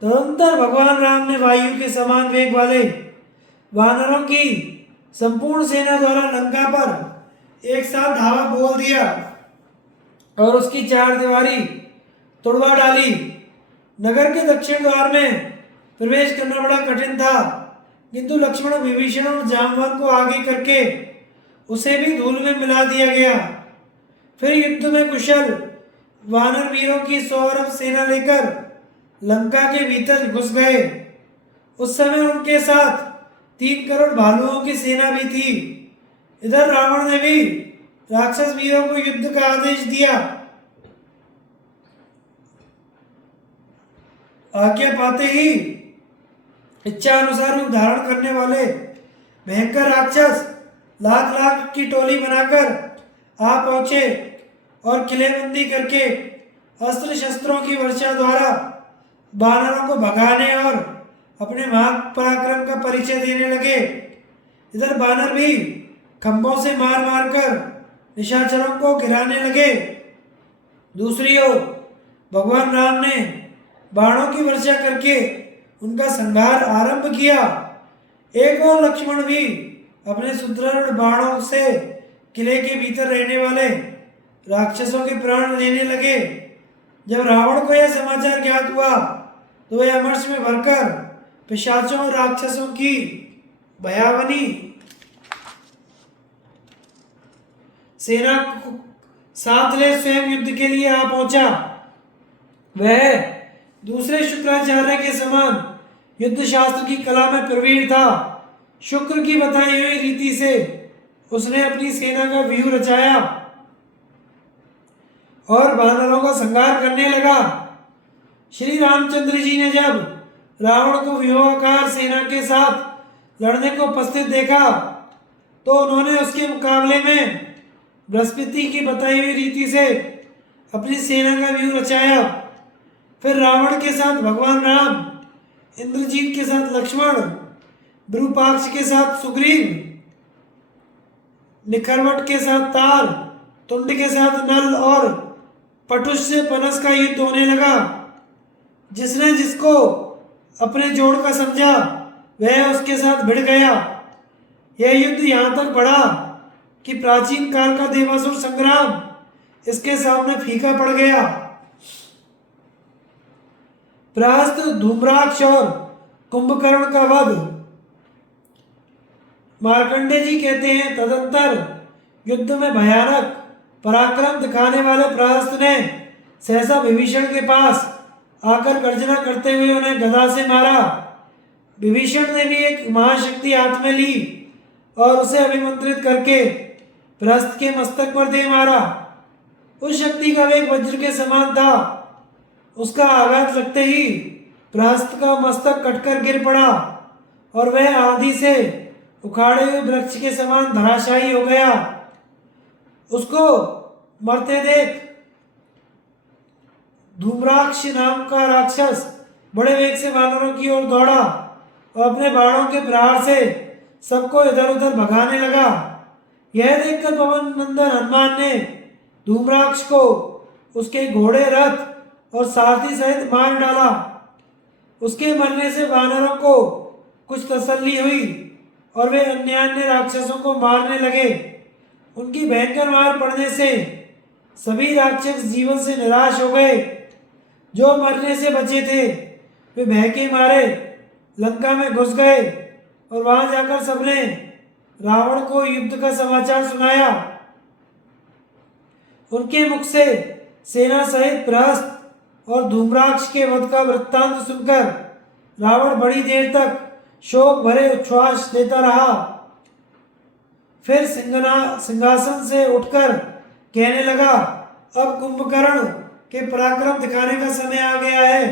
तदनंतर भगवान राम ने वायु के समान वेग वाले वानरों की संपूर्ण सेना द्वारा लंका पर एक साथ धावा बोल दिया और उसकी 4 दीवारी तोड़वा डाली। नगर के दक्षिण द्वार में प्रवेश करना बड़ा कठिन था, किंतु लक्ष्मण, विभीषण और जामवंत को आगे करके उसे भी धूल में मिला दिया गया। फिर युद्ध में कुशल वानर वीरों की 100 अरब सेना लेकर लंका के भीतर घुस गए। उस समय उनके साथ 3 करोड़ भालुओं की सेना भी थी। इधर रावण ने भी राक्षस वीरों को युद्ध का आदेश दिया। आज्ञा पाते ही इच्छा अनुसार रूप धारण करने वाले भयंकर राक्षस लाख लाख की टोली बनाकर आ पहुंचे और किलेबंदी करके अस्त्र शस्त्रों की वर्षा द्वारा वानरों को भगाने और अपने महापराक्रम का परिचय देने लगे। इधर वानर भी खंभों से मार मार कर निशाचरों को गिराने लगे। दूसरी ओर भगवान राम ने बाणों की वर्षा करके उनका संहार आरंभ किया। एक और लक्ष्मण भी अपने सुदृढ़ बाणों से किले के भीतर रहने वाले राक्षसों के प्राण लेने लगे। जब रावण को यह समाचार ज्ञात हुआ तो वह अमर्ष में भरकर पिशाचों और राक्षसों की भयावनी सेना साथ ले स्वयं युद्ध के लिए आ पहुंचा। वह दूसरे शुक्राचार्य के समान युद्ध शास्त्र की कला में प्रवीण था। शुक्र की बताई हुई रीति से उसने अपनी सेना का व्यूह रचाया और वानरों का संहार करने लगा। श्री रामचंद्र जी ने जब रावण को व्यूहाकार सेना के साथ लड़ने को उपस्थित देखा तो उन्होंने उसके मुकाबले में बृहस्पति की बताई हुई रीति से अपनी सेना का व्यूह रचाया। फिर रावण के साथ भगवान राम, इंद्रजीत के साथ लक्ष्मण, विरूपाक्ष के साथ सुग्रीव, निखरवट के साथ तार, तुंड के साथ नल और पटुष से पनस का युद्ध होने लगा। जिसने जिसको अपने जोड़ का समझा वह उसके साथ भिड़ गया। यह युद्ध यहाँ तक बढ़ा कि प्राचीन काल का देवासुर संग्राम इसके सामने फीका पड़ गया। प्रहस्त, धूम्राक्ष और कुंभकर्ण का वध मार्कंडे जी कहते हैं, तदंतर युद्ध में भयानक पराक्रम दिखाने वाले प्रहस्त ने सहसा विभीषण के पास आकर गर्जना करते हुए उन्हें गदा से मारा। विभीषण ने भी एक महाशक्ति हाथ में ली और उसे अभिमंत्रित करके प्रहस्त के मस्तक पर दे मारा। उस शक्ति का वेग वज्र के समान था। उसका आघात लगते ही प्रहस्त का मस्तक कटकर गिर पड़ा और वह आंधी से उखाड़े हुए वृक्ष के समान धराशायी हो गया। उसको मरते देख धूम्राक्ष नाम का राक्षस बड़े वेग से वानरों की ओर दौड़ा और अपने बाणों के प्रहार से सबको इधर उधर भगाने लगा। यह देखकर पवन नंदन हनुमान ने धूम्राक्ष को उसके घोड़े, रथ और सारथी सहित मार डाला। उसके मरने से वानरों को कुछ तसल्ली हुई और वे अन्य राक्षसों को मारने लगे। उनकी भयंकर मार पड़ने से सभी राक्षस जीवन से निराश हो गए। जो मरने से बचे थे वे भय के मारे लंका में घुस गए और वहां जाकर सबने रावण को युद्ध का समाचार सुनाया। उनके मुख से सेना सहित प्रहस्त और धूम्राक्ष के वध का वृत्तांत सुनकर रावण बड़ी देर तक शोक भरे उच्छ्वास लेता रहा। फिर सिंहासन से उठकर कहने लगा, अब कुंभकर्ण के पराक्रम दिखाने का समय आ गया है।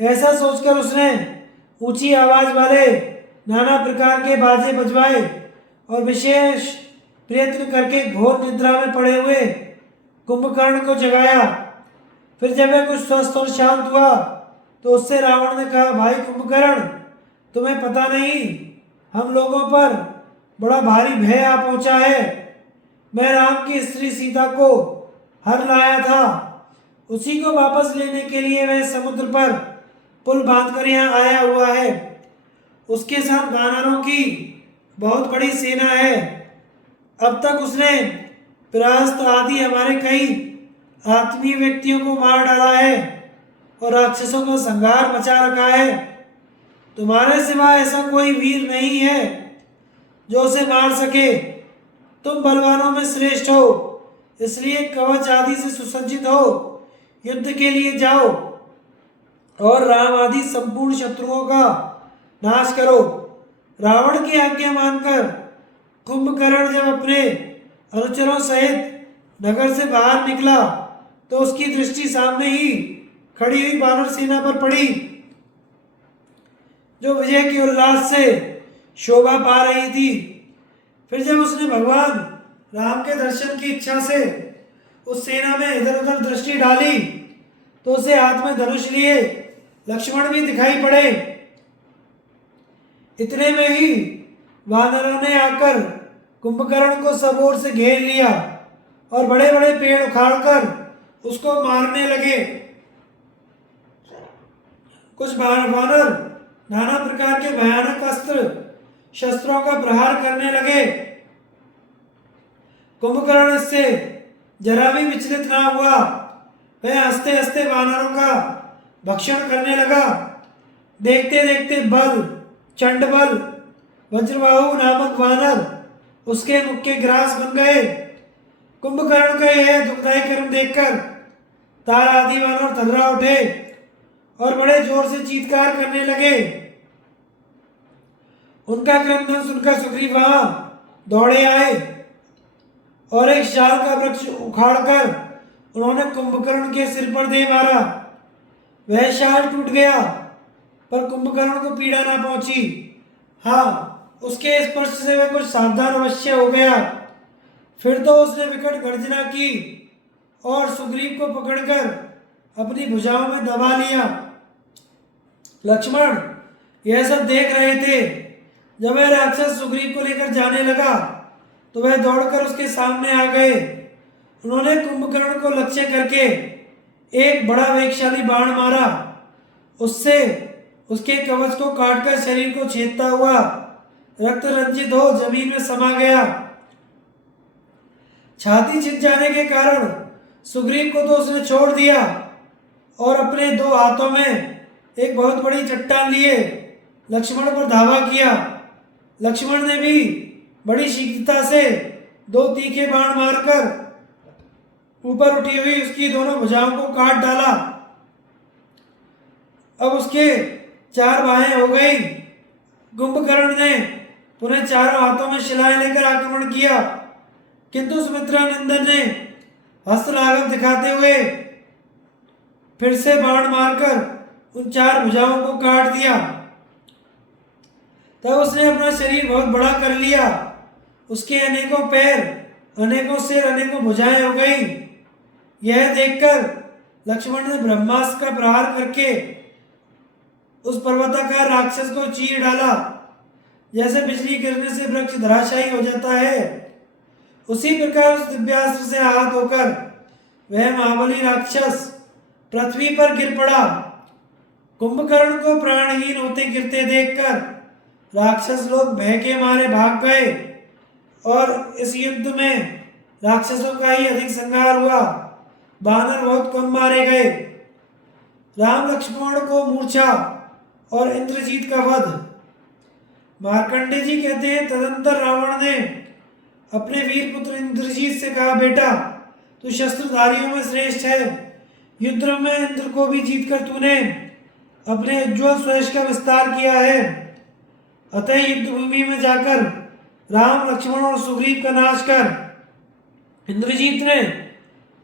ऐसा सोचकर उसने ऊंची आवाज वाले नाना प्रकार के बाजे बजवाए और विशेष प्रयत्न करके घोर निद्रा में पड़े हुए कुंभकर्ण को जगाया। फिर जब वह कुछ स्वस्थ और शांत हुआ तो उससे रावण ने कहा, भाई कुंभकर्ण, तुम्हें पता नहीं हम लोगों पर बड़ा भारी भय आ पहुंचा है। मैं राम की स्त्री सीता को हर लाया था, उसी को वापस लेने के लिए वह समुद्र पर पुल बांधकर यहाँ आया हुआ है। उसके साथ वानरों की बहुत बड़ी सेना है। अब तक उसने प्रहस्त आदि हमारे कई आत्मीय व्यक्तियों को मार डाला है और राक्षसों का संहार मचा रखा है। तुम्हारे सिवा ऐसा कोई वीर नहीं है जो उसे मार सके। तुम बलवानों में श्रेष्ठ हो, इसलिए कवच आदि से सुसज्जित हो, युद्ध के लिए जाओ और राम आदि संपूर्ण शत्रुओं का नाश करो। रावण की आज्ञा मानकर कुंभकर्ण जब अपने अनुचरों सहित नगर से बाहर निकला तो उसकी दृष्टि सामने ही खड़ी हुई वानर सेना पर पड़ी, जो विजय के उल्लास से शोभा पा रही थी। फिर जब उसने भगवान राम के दर्शन की इच्छा से उस सेना में इधर उधर दृष्टि डाली तो उसे हाथ में धनुष लिए लक्ष्मण भी दिखाई पड़े। इतने में ही वानरों ने आकर कुंभकर्ण को सब ओर से घेर लिया और बड़े बड़े पेड़ उखाड़कर उसको मारने लगे। कुछ वानर नाना प्रकार के भयानक अस्त्र शस्त्रों का प्रहार करने लगे। कुंभकर्ण इससे जरा भी विचलित ना हुआ। वह हंसते हंसते वानरों का भक्षण करने लगा। देखते देखते बल, चंडबल, वज्रबाहु नामक वानर उसके मुख के ग्रास बन गए। कुंभकर्ण का यह दुखदायी कर्म देखकर तार आदि वानर थर्रा उठे और बड़े जोर से चीत्कार करने लगे। उनका क्रंदन सुनकर सुग्रीव वहां दौड़े आए और एक शाल का वृक्ष उखाड़कर उन्होंने कुंभकर्ण के सिर पर दे मारा। वह शाल टूट गया पर कुंभकर्ण को पीड़ा ना पहुंची। हाँ, उसके स्पर्श से वह कुछ सावधान अवश्य हो गया। फिर तो उसने विकट गर्जना की और सुग्रीव को पकड़कर अपनी भुजाओं में दबा लिया। लक्ष्मण यह सब देख रहे थे। जब वह राक्षस सुग्रीव को लेकर जाने लगा तो वह दौड़कर उसके सामने आ गए। उन्होंने कुंभकर्ण को लक्ष्य करके एक बड़ा वेगशाली बाण मारा। उससे उसके कवच को काटकर शरीर को छेदता हुआ रक्त रंजित हो जमीन में समा गया। छाती छिद जाने के कारण सुग्रीव को तो उसने छोड़ दिया और अपने दो हाथों में एक बहुत बड़ी चट्टान लिए लक्ष्मण पर धावा किया। लक्ष्मण ने भी बड़ी शीघ्रता से 2 तीखे बाण मारकर ऊपर उठी हुई उसकी दोनों भुजाओं को काट डाला। अब उसके 4 बाहें हो गई। कुंभकर्ण ने पुनः चारों हाथों में शिलाएं लेकर आक्रमण किया, किंतु सुमित्रा नंदन ने हस्तलाघव दिखाते हुए फिर से बाण मारकर उन 4 भुजाओं को काट दिया। तब उसने अपना शरीर बहुत बड़ा कर लिया। उसके अनेकों पैर, अनेकों सिर, अनेकों भुजाएं हो गई। यह देखकर लक्ष्मण ने ब्रह्मास्त्र का प्रहार करके उस पर्वताकार राक्षस को चीर डाला। जैसे बिजली गिरने से वृक्ष धराशायी हो जाता है, उसी प्रकार उस दिव्यास्त्र से आहत होकर वह महाबली राक्षस पृथ्वी पर गिर पड़ा। कुंभकर्ण को प्राणहीन होते गिरते देखकर राक्षस लोग भय के मारे भाग गए और इस युद्ध में राक्षसों का ही अधिक संहार हुआ। बानर बहुत कम मारे गए। राम लक्ष्मण को मूर्छा और इंद्रजीत का वध। मार्कंडे जी कहते हैं, तदंतर रावण ने अपने वीर पुत्र इंद्रजीत से कहा, बेटा तू शस्त्रधारियों में श्रेष्ठ है। युद्ध में इंद्र को भी जीतकर तूने अपने उज्ज्वल स्वयं का विस्तार किया है। अतः युद्ध भूमि में जाकर राम, लक्ष्मण और सुग्रीव का नाश कर। इंद्रजीत ने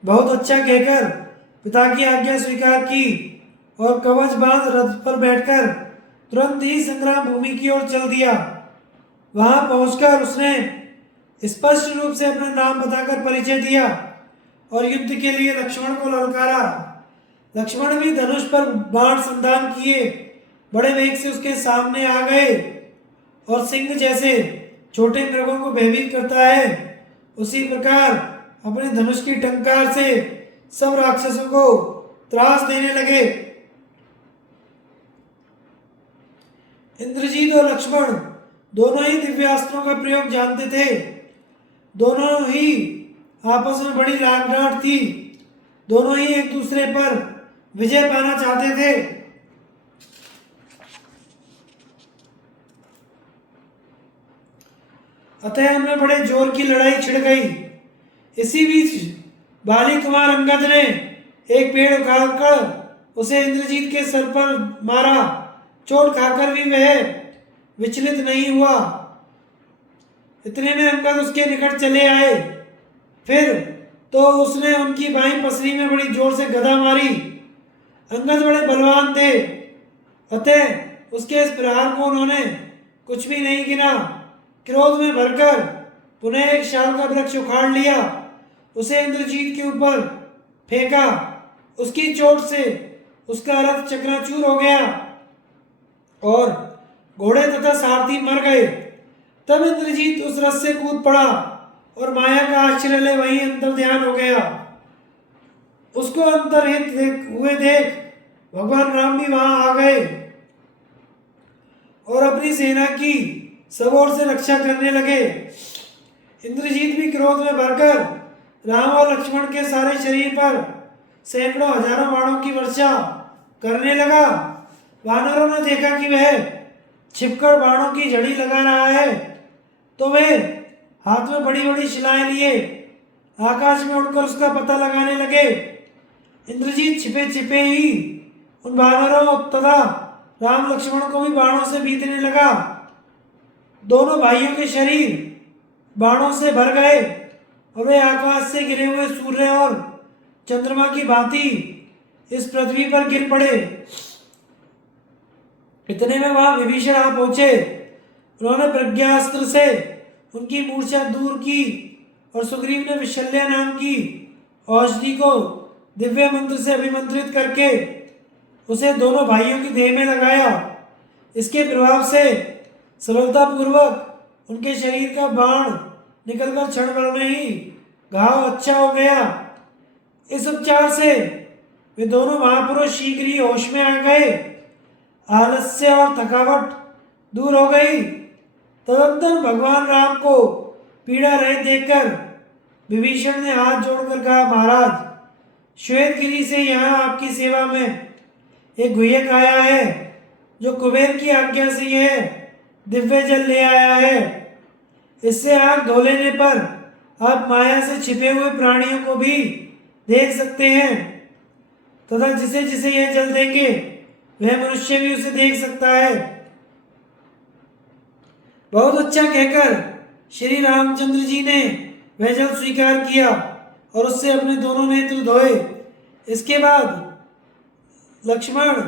बहुत अच्छा कहकर पिता की आज्ञा स्वीकार की और कवच बांध रथ पर बैठकर तुरंत ही संग्राम भूमि की ओर चल दिया। वहां पहुंचकर उसने स्पष्ट रूप से अपना नाम बताकर परिचय दिया और युद्ध के लिए लक्ष्मण को ललकारा। लक्ष्मण भी धनुष पर बाण संधान किए बड़े वेग से उसके सामने आ गए और सिंह जैसे छोटे मृगों को भयभीत करता है, उसी प्रकार अपने धनुष की टंकार से सब राक्षसों को त्रास देने लगे। इंद्रजीत और लक्ष्मण दोनों ही दिव्यास्त्रों का प्रयोग जानते थे। दोनों ही आपस में बड़ी लांगडांट थी। दोनों ही एक दूसरे पर विजय पाना चाहते थे। अतः उनमें बड़े जोर की लड़ाई छिड़ गई। इसी बीच बाली कुमार अंगद ने एक पेड़ उखाड़कर उसे इंद्रजीत के सर पर मारा। चोट खाकर भी वह विचलित नहीं हुआ। इतने में अंगद उसके निकट चले आए। फिर तो उसने उनकी बाईं पसली में बड़ी जोर से गदा मारी। अंगद बड़े बलवान थे, अतः उसके इस प्रहार को उन्होंने कुछ भी नहीं गिना। क्रोध में भरकर पुनः एक शाल का वृक्ष उखाड़ लिया, उसे इंद्रजीत के ऊपर फेंका। उसकी चोट से उसका रथ चकनाचूर हो गया और घोड़े तथा सारथी मर गए। तब इंद्रजीत उस रथ से कूद पड़ा और माया का आश्रय वहीं अंतर ध्यान हो गया। उसको अंतर्हित हुए देख भगवान राम भी वहां आ गए और अपनी सेना की सब ओर से रक्षा करने लगे। इंद्रजीत भी क्रोध में भरकर राम और लक्ष्मण के सारे शरीर पर सैकड़ों हजारों बाणों की वर्षा करने लगा। वानरों ने देखा कि वह छिपकर बाणों की झड़ी लगा रहा है, तो वे हाथ में बड़ी बड़ी शिलाएं लिए आकाश में उड़कर उसका पता लगाने लगे। इंद्रजीत छिपे छिपे ही उन वानरों तथा राम लक्ष्मण को भी बाणों से बीतने लगा। दोनों भाइयों के शरीर बाणों से भर गए और वे आकाश से गिरे हुए सूर्य और चंद्रमा की भांति इस पृथ्वी पर गिर पड़े। इतने में वहां विभीषण आ पहुंचे। उन्होंने प्रज्ञास्त्र से उनकी मूर्छा दूर की और सुग्रीव ने विशल्य नाम की औषधि को दिव्य मंत्र से अभिमंत्रित करके उसे दोनों भाइयों की देह में लगाया। इसके प्रभाव से सरलतापूर्वक उनके शरीर का बाण निकलकर क्षण भर में ही घाव अच्छा हो गया। इस उपचार से वे दोनों महापुरुष शीघ्र ही होश में आ गए। आलस्य और थकावट दूर हो गई। तदंतर भगवान राम को पीड़ा रहित देखकर विभीषण ने हाथ जोड़कर कहा, महाराज, श्वेतगिरी से यहाँ आपकी सेवा में एक गुह्यक आया है जो कुबेर की आज्ञा से यह दिव्य जल ले आया है। इससे आंख धो लेने पर आप माया से छिपे हुए प्राणियों को भी देख सकते हैं तथा जिसे जिसे यह जल देंगे वह मनुष्य भी उसे देख सकता है। बहुत अच्छा कहकर श्री रामचंद्र जी ने वह जल स्वीकार किया और उससे अपने दोनों नेत्र धोए। इसके बाद लक्ष्मण,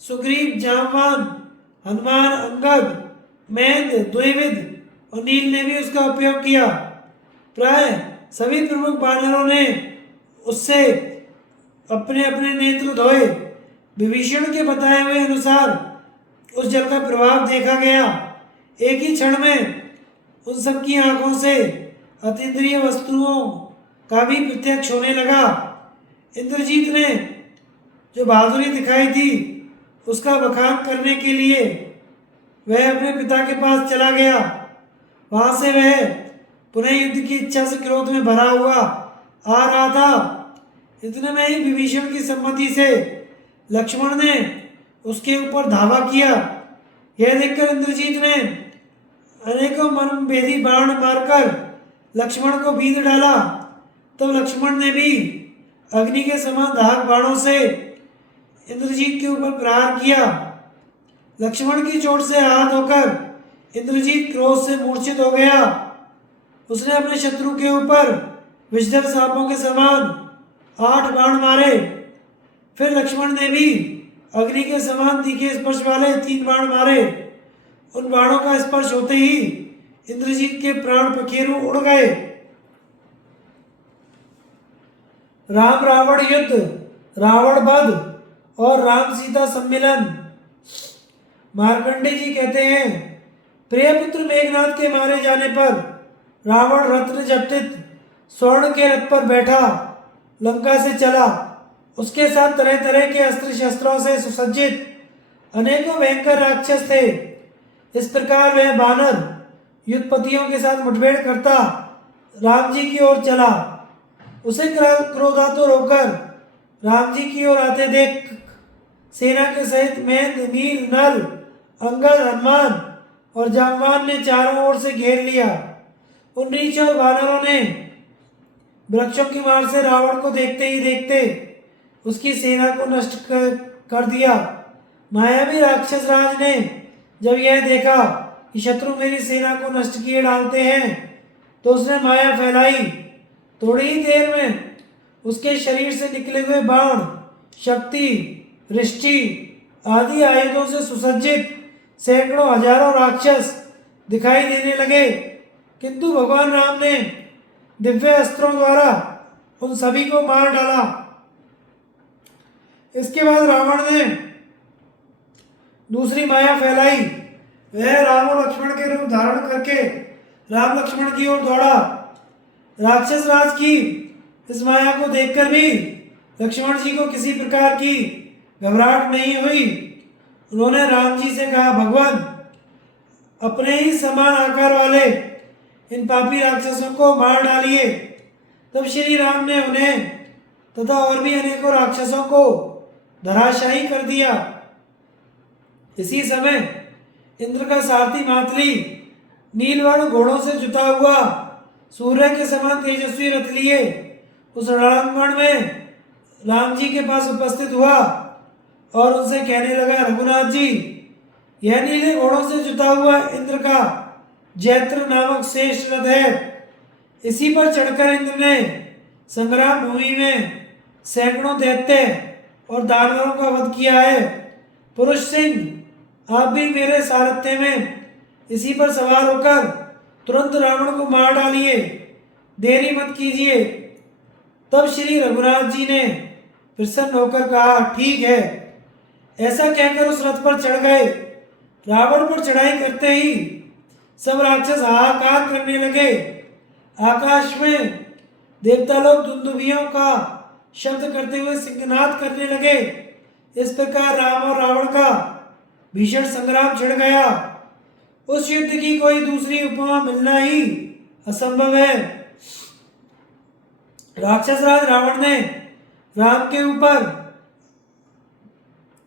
सुग्रीव, जामवान, हनुमान, अंगद, महेंद्र, द्विविद और नील ने भी उसका उपयोग किया। प्राय सभी प्रमुख वानरों ने उससे अपने अपने नेत्र धोए। विभीषण के बताए हुए अनुसार उस जल का प्रभाव देखा गया। एक ही क्षण में उन सबकी आंखों से अतीन्द्रिय वस्तुओं का भी प्रत्यक्ष होने लगा। इंद्रजीत ने जो बहादुरी दिखाई थी उसका बखान करने के लिए वह अपने पिता के पास चला गया। वहां से वह पुनः युद्ध की इच्छा से क्रोध में भरा हुआ आ रहा था। इतने में ही विभीषण की सम्मति से लक्ष्मण ने उसके ऊपर धावा किया। यह देखकर इंद्रजीत ने अनेकों मर्मभेदी बाण मारकर लक्ष्मण को बींध डाला। तब लक्ष्मण ने भी अग्नि के समान दाहक बाणों से इंद्रजीत के ऊपर प्रहार किया। लक्ष्मण की चोट से आहत होकर इंद्रजीत क्रोध से मूर्छित हो गया। उसने अपने शत्रु के ऊपर विषधर सांपों के समान 8 बाण मारे। फिर लक्ष्मण ने भी अग्नि के समान तीखे स्पर्श वाले 3 बाण मारे। उन बाणों का स्पर्श होते ही इंद्रजीत के प्राण पखेरु उड़ गए। राम रावण युद्ध, रावण वध और राम सीता सम्मिलन। मार्कंडे जी कहते हैं, प्रिय पुत्र मेघनाथ के मारे जाने पर रावण रत्न जटित स्वर्ण के रथ पर बैठा लंका से चला। उसके साथ तरह तरह के अस्त्र शस्त्रों से सुसज्जित अनेकों भयंकर राक्षस थे। इस प्रकार वह बानर युद्धपतियों के साथ मुठभेड़ करता राम जी की ओर चला। उसे क्रोधातुर होकर राम जी की ओर आते देख सेना के सहित महेंद्र, नील, नल, अंगद, हनुमान और जामवान ने चारों ओर से घेर लिया। उन रीछ और वानरों ने वृक्षों की मार से रावण को देखते ही देखते उसकी सेना को नष्ट कर दिया। मायावी राक्षस राज ने जब यह देखा कि शत्रु मेरी सेना को नष्ट किए डालते हैं तो उसने माया फैलाई। थोड़ी ही देर में उसके शरीर से निकले हुए बाण, शक्ति, वृष्टि आदि आयुधों से सुसज्जित सैकड़ों हजारों राक्षस दिखाई देने लगे। किंतु भगवान राम ने दिव्य अस्त्रों द्वारा उन सभी को मार डाला। इसके बाद रावण ने दूसरी माया फैलाई। वह राम और लक्ष्मण के रूप धारण करके राम लक्ष्मण की ओर दौड़ा। राक्षस राज की इस माया को देखकर भी लक्ष्मण जी को किसी प्रकार की घबराहट नहीं हुई। उन्होंने राम जी से कहा, भगवान, अपने ही समान आकार वाले इन पापी राक्षसों को मार डालिए। तब श्री राम ने उन्हें तथा और भी अनेकों राक्षसों को धराशायी कर दिया। इसी समय इंद्र का सारथी मातली नीलवर्ण घोड़ों से जुता हुआ सूर्य के समान तेजस्वी रथ लिए उस रणांगण में राम जी के पास उपस्थित हुआ और उनसे कहने लगा, रघुनाथ जी, यह नीले घोड़ों से जुता हुआ इंद्र का जैत्र नामक श्रेष्ठ रथ है। इसी पर चढ़कर इंद्र ने संग्राम भूमि में सैकड़ों दैत्य और दानवों का वध किया है। पुरुष सिंह, आप भी मेरे सारथ्य में इसी पर सवार होकर तुरंत रावण को मार डालिए, देरी मत कीजिए। तब श्री रघुनाथ जी ने प्रसन्न होकर कहा, ठीक है। ऐसा कहकर उस रथ पर चढ़ गए। रावण पर चढ़ाई करते ही सब राक्षस हाहाकार करने लगे। आकाश में देवता लोग दुंदुभियों का शब्द करते हुए सिंहनाद करने लगे। इस प्रकार राम और रावण का भीषण संग्राम छिड़ गया। उस युद्ध की कोई दूसरी उपमा मिलना ही असंभव है। राक्षस राज रावण ने राम के ऊपर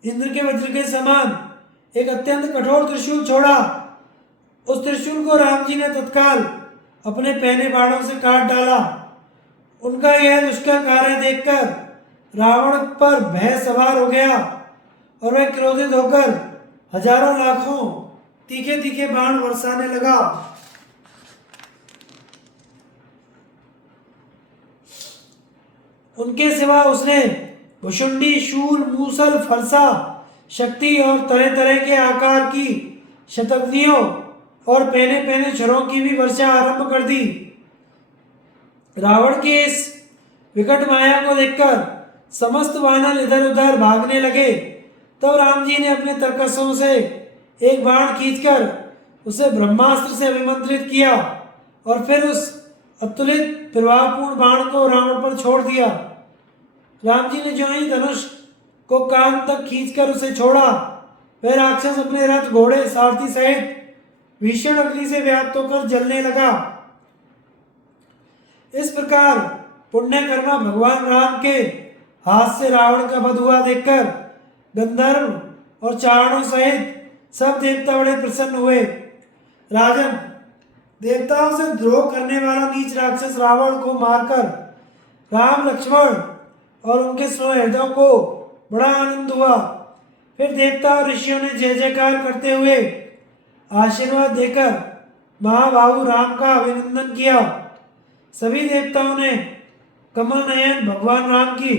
इंद्र के वज्र के समान एक अत्यंत कठोर त्रिशूल छोड़ा। उस त्रिशूल को राम जी ने तत्काल अपने पहने बाणों से काट डाला। उनका यह दुष्कर कार्य देखकर रावण पर भय सवार हो गया और वह क्रोधित होकर हजारों लाखों तीखे तीखे बाण बरसाने लगा। उनके सिवा उसने भुषुंडी, शूल, मूसल, फरसा, शक्ति और तरह तरह के आकार की शतग्नियों और पहने पहने छरों की भी वर्षा आरंभ कर दी। रावण की इस विकट माया को देखकर समस्त वानर इधर उधर भागने लगे। तब राम जी ने अपने तरकसों से एक बाण खींचकर उसे ब्रह्मास्त्र से अभिमंत्रित किया और फिर उस अतुलित प्रभावपूर्ण बाण को रावण पर छोड़ दिया। राम जी ने जो ही धनुष को कान तक खींचकर उसे छोड़ा, वह राक्षस अपने रथ, घोड़े, सारथी सहित भीषण अग्नि से व्याप्त होकर जलने लगा। इस प्रकार पुण्यकर्मा भगवान राम के हाथ से रावण का वध हुआ देखकर गंधर्व और चारणों सहित सब देवता बड़े प्रसन्न हुए। राजन, देवताओं से द्रोह करने वाला नीच राक्षस रावण को मारकर राम, लक्ष्मण और उनके सहृदयों को बड़ा आनंद हुआ। फिर देवता और ऋषियों ने जय जयकार करते हुए आशीर्वाद देकर महाबाहु राम का अभिनंदन किया। सभी देवताओं ने कमल नयन भगवान राम की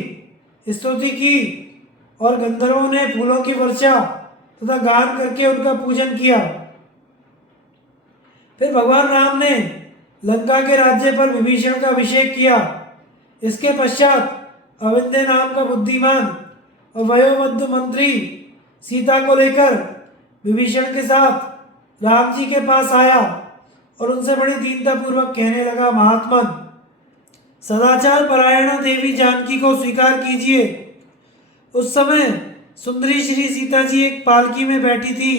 स्तुति की और गंधर्वों ने फूलों की वर्षा तथा गान करके उनका पूजन किया। फिर भगवान राम ने लंका के राज्य पर विभीषण का अभिषेक किया। इसके पश्चात अविंध्य नाम का बुद्धिमान और वयोवृद्ध मंत्री सीता को लेकर विभीषण के साथ राम जी के पास आया और उनसे बड़ी दीनता पूर्वक कहने लगा, महात्मन, सदाचार परायणा देवी जानकी को स्वीकार कीजिए। उस समय सुंदरी श्री सीता जी एक पालकी में बैठी थी।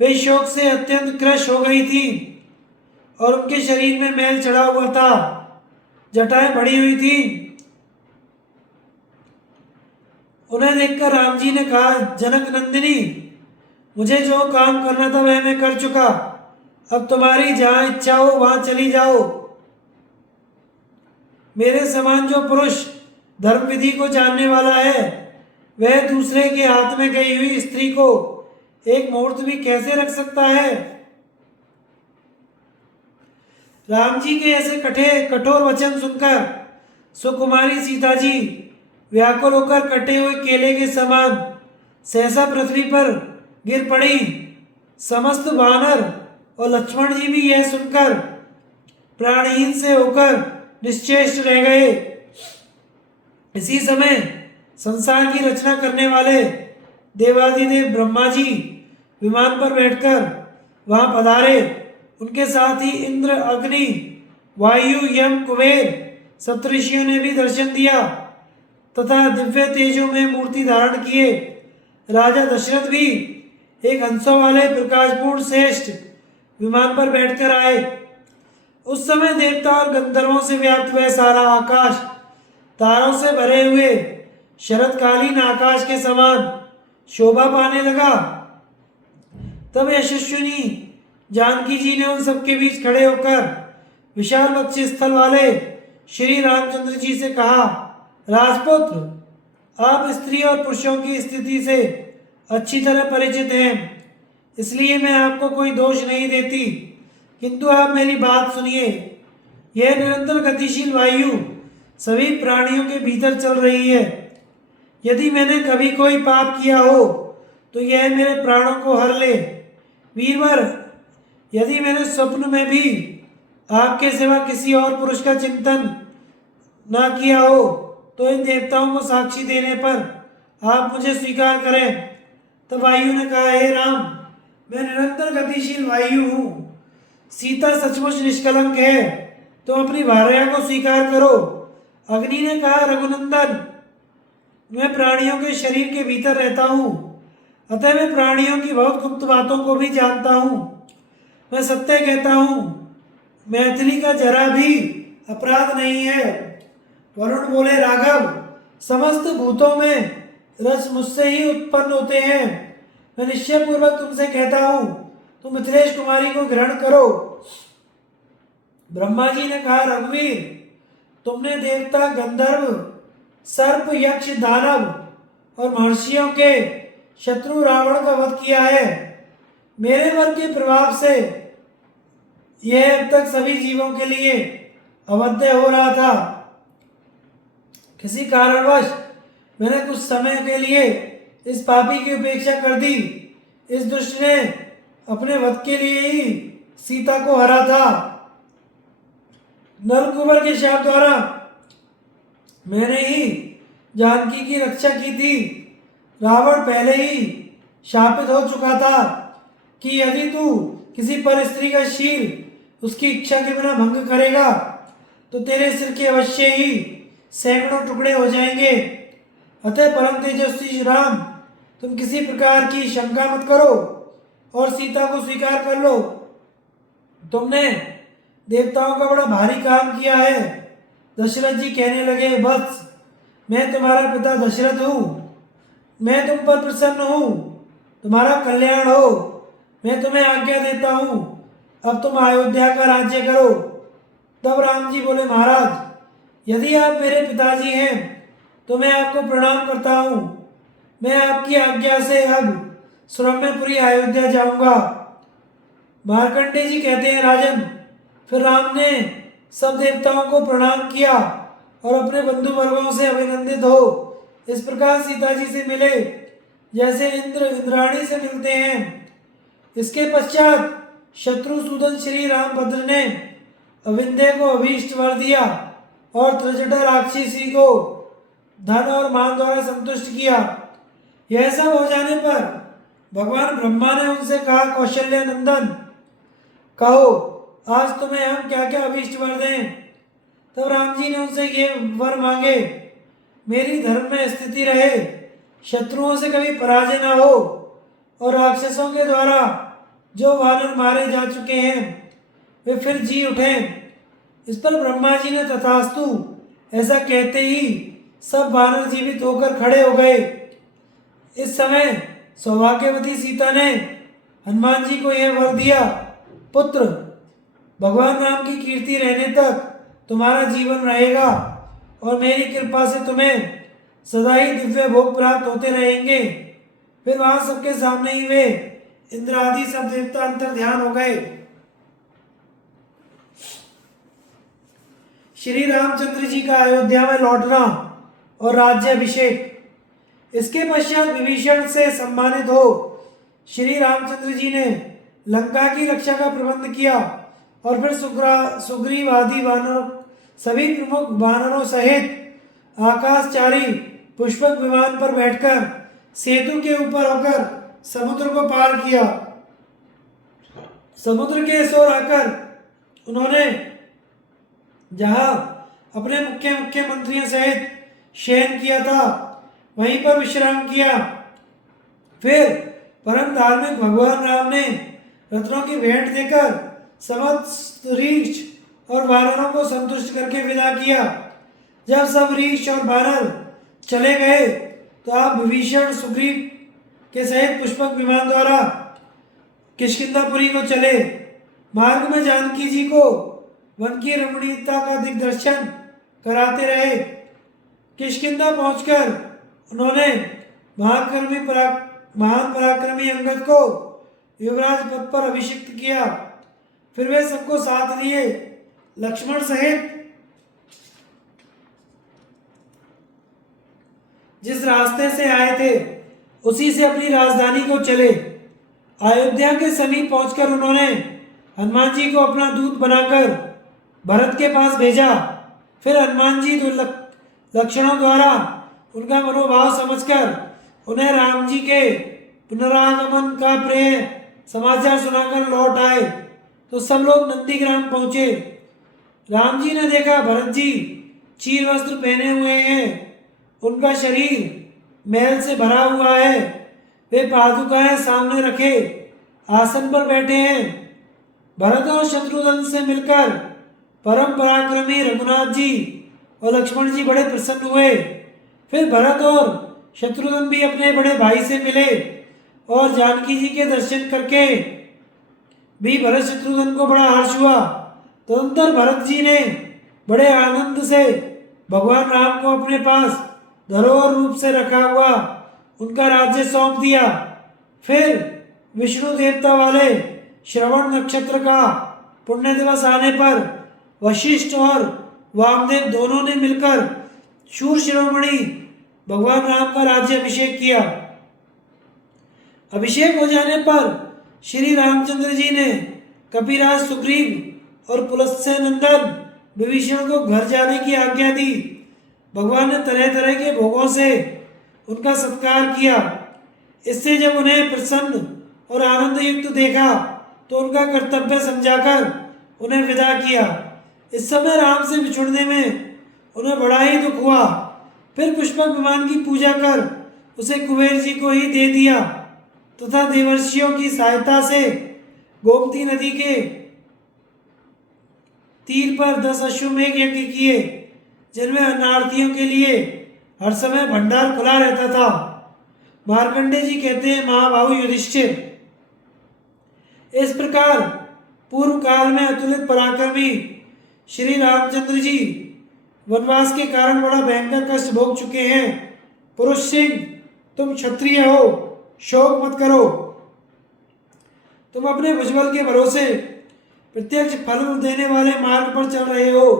वे शोक से अत्यंत क्रश हो गई थी और उनके शरीर में मैल चढ़ा हुआ था, जटाएं बढ़ी हुई थी। उन्हें देखकर राम जी ने कहा, जनक नंदिनी, मुझे जो काम करना था वह मैं कर चुका। अब तुम्हारी जहां इच्छा हो वहां चली जाओ। मेरे समान जो पुरुष धर्म विधि को जानने वाला है, वह दूसरे के हाथ में गई हुई स्त्री को एक मुहूर्त भी कैसे रख सकता है। राम जी के ऐसे कठोर वचन सुनकर सुकुमारी सीता जी व्याकुल होकर कटे हुए केले के समान सहसा पृथ्वी पर गिर पड़ी। समस्त वानर और लक्ष्मण जी भी यह सुनकर प्राणहीन से होकर निश्चेष्ट रह गए। इसी समय संसार की रचना करने वाले देवादिदेव ब्रह्मा जी विमान पर बैठकर वहां पधारे। उनके साथ ही इंद्र, अग्नि, वायु, यम, कुबेर सप्तऋषियों ने भी दर्शन दिया तथा दिव्य तेजों में मूर्ति धारण किए। राजा दशरथ भी एक हंसों वाले प्रकाशपूर्ण श्रेष्ठ विमान पर बैठकर आए। उस समय देवता और गंधर्वों से व्याप्त वह सारा आकाश तारों से भरे हुए शरतकालीन आकाश के समान शोभा पाने लगा। तब यशस्विनी जानकी जी ने उन सबके बीच खड़े होकर विशाल वक्ष स्थल वाले श्री रामचंद्र जी से कहा, राजपुत्र, आप स्त्री और पुरुषों की स्थिति से अच्छी तरह परिचित हैं, इसलिए मैं आपको कोई दोष नहीं देती, किंतु आप मेरी बात सुनिए। यह निरंतर गतिशील वायु सभी प्राणियों के भीतर चल रही है। यदि मैंने कभी कोई पाप किया हो तो यह मेरे प्राणों को हर ले। वीरवर, यदि मैंने स्वप्न में भी आपके सिवा किसी और पुरुष का चिंतन ना किया हो तो इन देवताओं को साक्षी देने पर आप मुझे स्वीकार करें। तब वायु ने कहा, हे राम, मैं निरंतर गतिशील वायु हूँ। सीता सचमुच निष्कलंक है, तो अपनी भार्या को स्वीकार करो। अग्नि ने कहा, रघुनंदन, मैं प्राणियों के शरीर के भीतर रहता हूँ, अतः मैं प्राणियों की बहुत गुप्त बातों को भी जानता हूँ। मैं सत्य कहता हूँ, मैथिली का जरा भी अपराध नहीं है। वरुण बोले, राघव, समस्त भूतों में रस मुझसे ही उत्पन्न होते हैं। मैं निश्चय पूर्वक तुमसे कहता हूँ, तुम मिथिलेश कुमारी को ग्रहण करो। ब्रह्मा जी ने कहा, रघुवीर, तुमने देवता, गंधर्व, सर्प, यक्ष, दानव और महर्षियों के शत्रु रावण का वध किया है। मेरे वर के प्रभाव से यह अब तक सभी जीवों के लिए अवध्य हो रहा था। किसी कारणवश मैंने कुछ समय के लिए इस पापी की उपेक्षा कर दी। इस दुष्ट ने अपने वध के लिए ही सीता को हरा था। नलकुबर के शाप द्वारा मैंने ही जानकी की रक्षा की थी। रावण पहले ही शापित हो चुका था कि यदि तू किसी पर स्त्री का शील उसकी इच्छा के बिना भंग करेगा तो तेरे सिर के अवश्य ही सैकड़ों टुकड़े हो जाएंगे। अतः परम तेजस्वी राम, तुम किसी प्रकार की शंका मत करो और सीता को स्वीकार कर लो। तुमने देवताओं का बड़ा भारी काम किया है। दशरथ जी कहने लगे, वत्स, मैं तुम्हारा पिता दशरथ हूँ। मैं तुम पर प्रसन्न हूँ, तुम्हारा कल्याण हो। मैं तुम्हें आज्ञा देता हूँ, अब तुम अयोध्या का राज्य करो। तब राम जी बोले, महाराज, यदि आप मेरे पिताजी हैं तो मैं आपको प्रणाम करता हूँ। मैं आपकी आज्ञा से अब सुरम्यपुरी अयोध्या जाऊंगा। मार्कंडेय जी कहते हैं, राजन, फिर राम ने सब देवताओं को प्रणाम किया और अपने बंधु वर्गों से अभिनंदित हो इस प्रकार सीता जी से मिले जैसे इंद्र इंद्राणी से मिलते हैं। इसके पश्चात शत्रुसूदन श्री रामभद्र ने अविंध्य को अभीष्ट वर दिया और त्रिजटा राक्षसी को धन और मान द्वारा संतुष्ट किया। यह सब हो जाने पर भगवान ब्रह्मा ने उनसे कहा, कौशल्य नंदन, कहो आज तुम्हें हम क्या क्या अभीष्ट वर दें। तब राम जी ने उनसे ये वर मांगे, मेरी धर्म में स्थिति रहे, शत्रुओं से कभी पराजय न हो और राक्षसों के द्वारा जो वानर मारे जा चुके हैं वे फिर जी उठें। इस पर ब्रह्मा जी ने तथास्तु ऐसा कहते ही सब वानर जीवित होकर खड़े हो गए। इस समय सौभाग्यवती सीता ने हनुमान जी को यह वर दिया, पुत्र, भगवान राम की कीर्ति रहने तक तुम्हारा जीवन रहेगा और मेरी कृपा से तुम्हें सदा ही दिव्य भोग प्राप्त होते रहेंगे। फिर वहां सबके सामने ही वे इंद्र आदि सब देवता अंतर ध्यान हो गए। श्री रामचंद्र जी का अयोध्या में लौटना और राज्याभिषेक। इसके पश्चात विभीषण से सम्मानित हो श्री रामचंद्र जी ने लंका की रक्षा का प्रबंध किया और फिर सुग्रीव आदि वानरों, सभी प्रमुख वानरों सहित आकाशचारी पुष्पक विमान पर बैठकर सेतु के ऊपर होकर समुद्र को पार किया। समुद्र के इस ओर आकर उन्होंने जहां अपने मुख्य मंत्रियों सहित शयन किया था वहीं पर विश्राम किया। फिर परम धार्मिक भगवान राम ने रत्नों की भेंट देकर समस्त रीछ और वानरों को संतुष्ट करके विदा किया। जब सब रीछ और वानर चले गए तो आप विभीषण सुग्रीव के सहित पुष्पक विमान द्वारा किष्किंधापुरी को चले। मार्ग में जानकी जी को वन की रमणीयता का दिग्दर्शन कराते रहे। किष्किंधा पहुंचकर उन्होंने महान पराक्रमी अंगद को युवराज पद पर अभिषिक्त किया। फिर वे सबको साथ लिए लक्ष्मण सहित जिस रास्ते से आए थे उसी से अपनी राजधानी को चले। अयोध्या के समीप पहुंचकर उन्होंने हनुमान जी को अपना दूत बनाकर भरत के पास भेजा। फिर हनुमान जी लक्षणों द्वारा उनका मनोभाव समझकर उन्हें राम जी के पुनरागमन का प्रिय समाचार सुनाकर लौट आए तो सब लोग नंदीग्राम पहुंचे। राम जी ने देखा भरत जी चीर वस्त्र पहने हुए हैं, उनका शरीर मैल से भरा हुआ है, वे पादुकाएं सामने रखे आसन पर बैठे हैं। भरत और शत्रुघ्न से मिलकर परम पराक्रमी रघुनाथ जी और लक्ष्मण जी बड़े प्रसन्न हुए। फिर भरत और शत्रुघ्न भी अपने बड़े भाई से मिले और जानकी जी के दर्शन करके भी भरत शत्रुघ्न को बड़ा हर्ष हुआ। तदनंतर भरत जी ने बड़े आनंद से भगवान राम को अपने पास धरोहर रूप से रखा हुआ उनका राज्य सौंप दिया। फिर विष्णु देवता वाले श्रवण नक्षत्र का पुण्य दिवस आने पर वशिष्ठ और वामदेव दोनों ने मिलकर शूर शिरोमणि भगवान राम का राज्य अभिषेक किया। अभिषेक हो जाने पर श्री रामचंद्र जी ने कपिराज सुग्रीव और पुलस्त्य नंदन विभीषण को घर जाने की आज्ञा दी। भगवान ने तरह तरह के भोगों से उनका सत्कार किया। इससे जब उन्हें प्रसन्न और आनंद युक्त देखा तो उनका कर्तव्य समझाकर उन्हें विदा किया। इस समय राम से बिछुड़ने में उन्हें बड़ा ही दुख हुआ। फिर पुष्पक विमान की पूजा कर उसे कुबेर जी को ही दे दिया तथा देवर्षियों की सहायता से गोमती नदी के तीर पर 10 अश्वमेघ यज्ञ किए, जिनमें अनार्थियों के लिए हर समय भंडार खुला रहता था। मार्कंडे जी कहते हैं, महाबाहु युधिष्ठिर, इस प्रकार पूर्व काल में अतुलित पराक्रमी श्री रामचंद्र जी वनवास के कारण बड़ा भयंकर कष्ट भोग चुके हैं। पुरुष सिंह, तुम क्षत्रिय हो, शोक मत करो। तुम अपने भुजबल के भरोसे प्रत्यक्ष फल देने वाले मार्ग पर चल रहे हो।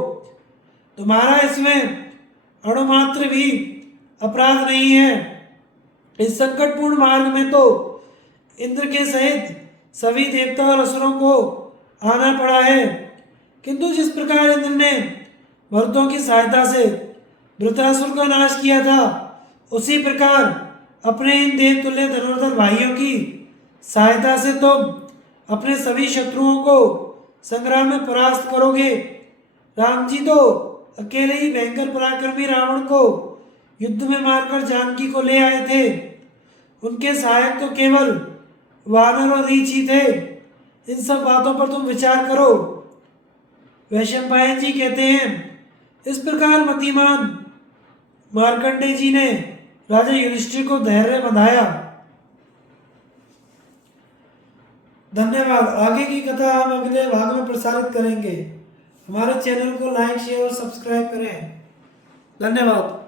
तुम्हारा इसमें अणुमात्र भी अपराध नहीं है। इस संकटपूर्ण मार्ग में तो इंद्र के सहित सभी देवता और असुरों को आना पड़ा है, किंतु जिस प्रकार इंद्र ने मरुतों की सहायता से वृत्रासुर का नाश किया था, उसी प्रकार अपने इन देवतुल्य धनुर्धर भाइयों की सहायता से तुम अपने सभी शत्रुओं को संग्राम में परास्त करोगे। राम जी तो अकेले ही भयंकर पराक्रमी रावण को युद्ध में मारकर जानकी को ले आए थे। उनके सहायक तो केवल वानर और रीछ ही थे। इन सब बातों पर तुम विचार करो। वैशंपायन जी कहते हैं, इस प्रकार मतिमान मार्कंडे जी ने राजा युधिष्ठिर को धैर्य बंधाया। धन्यवाद। आगे की कथा हम अगले भाग में प्रसारित करेंगे। हमारे चैनल को लाइक, शेयर और सब्सक्राइब करें। धन्यवाद।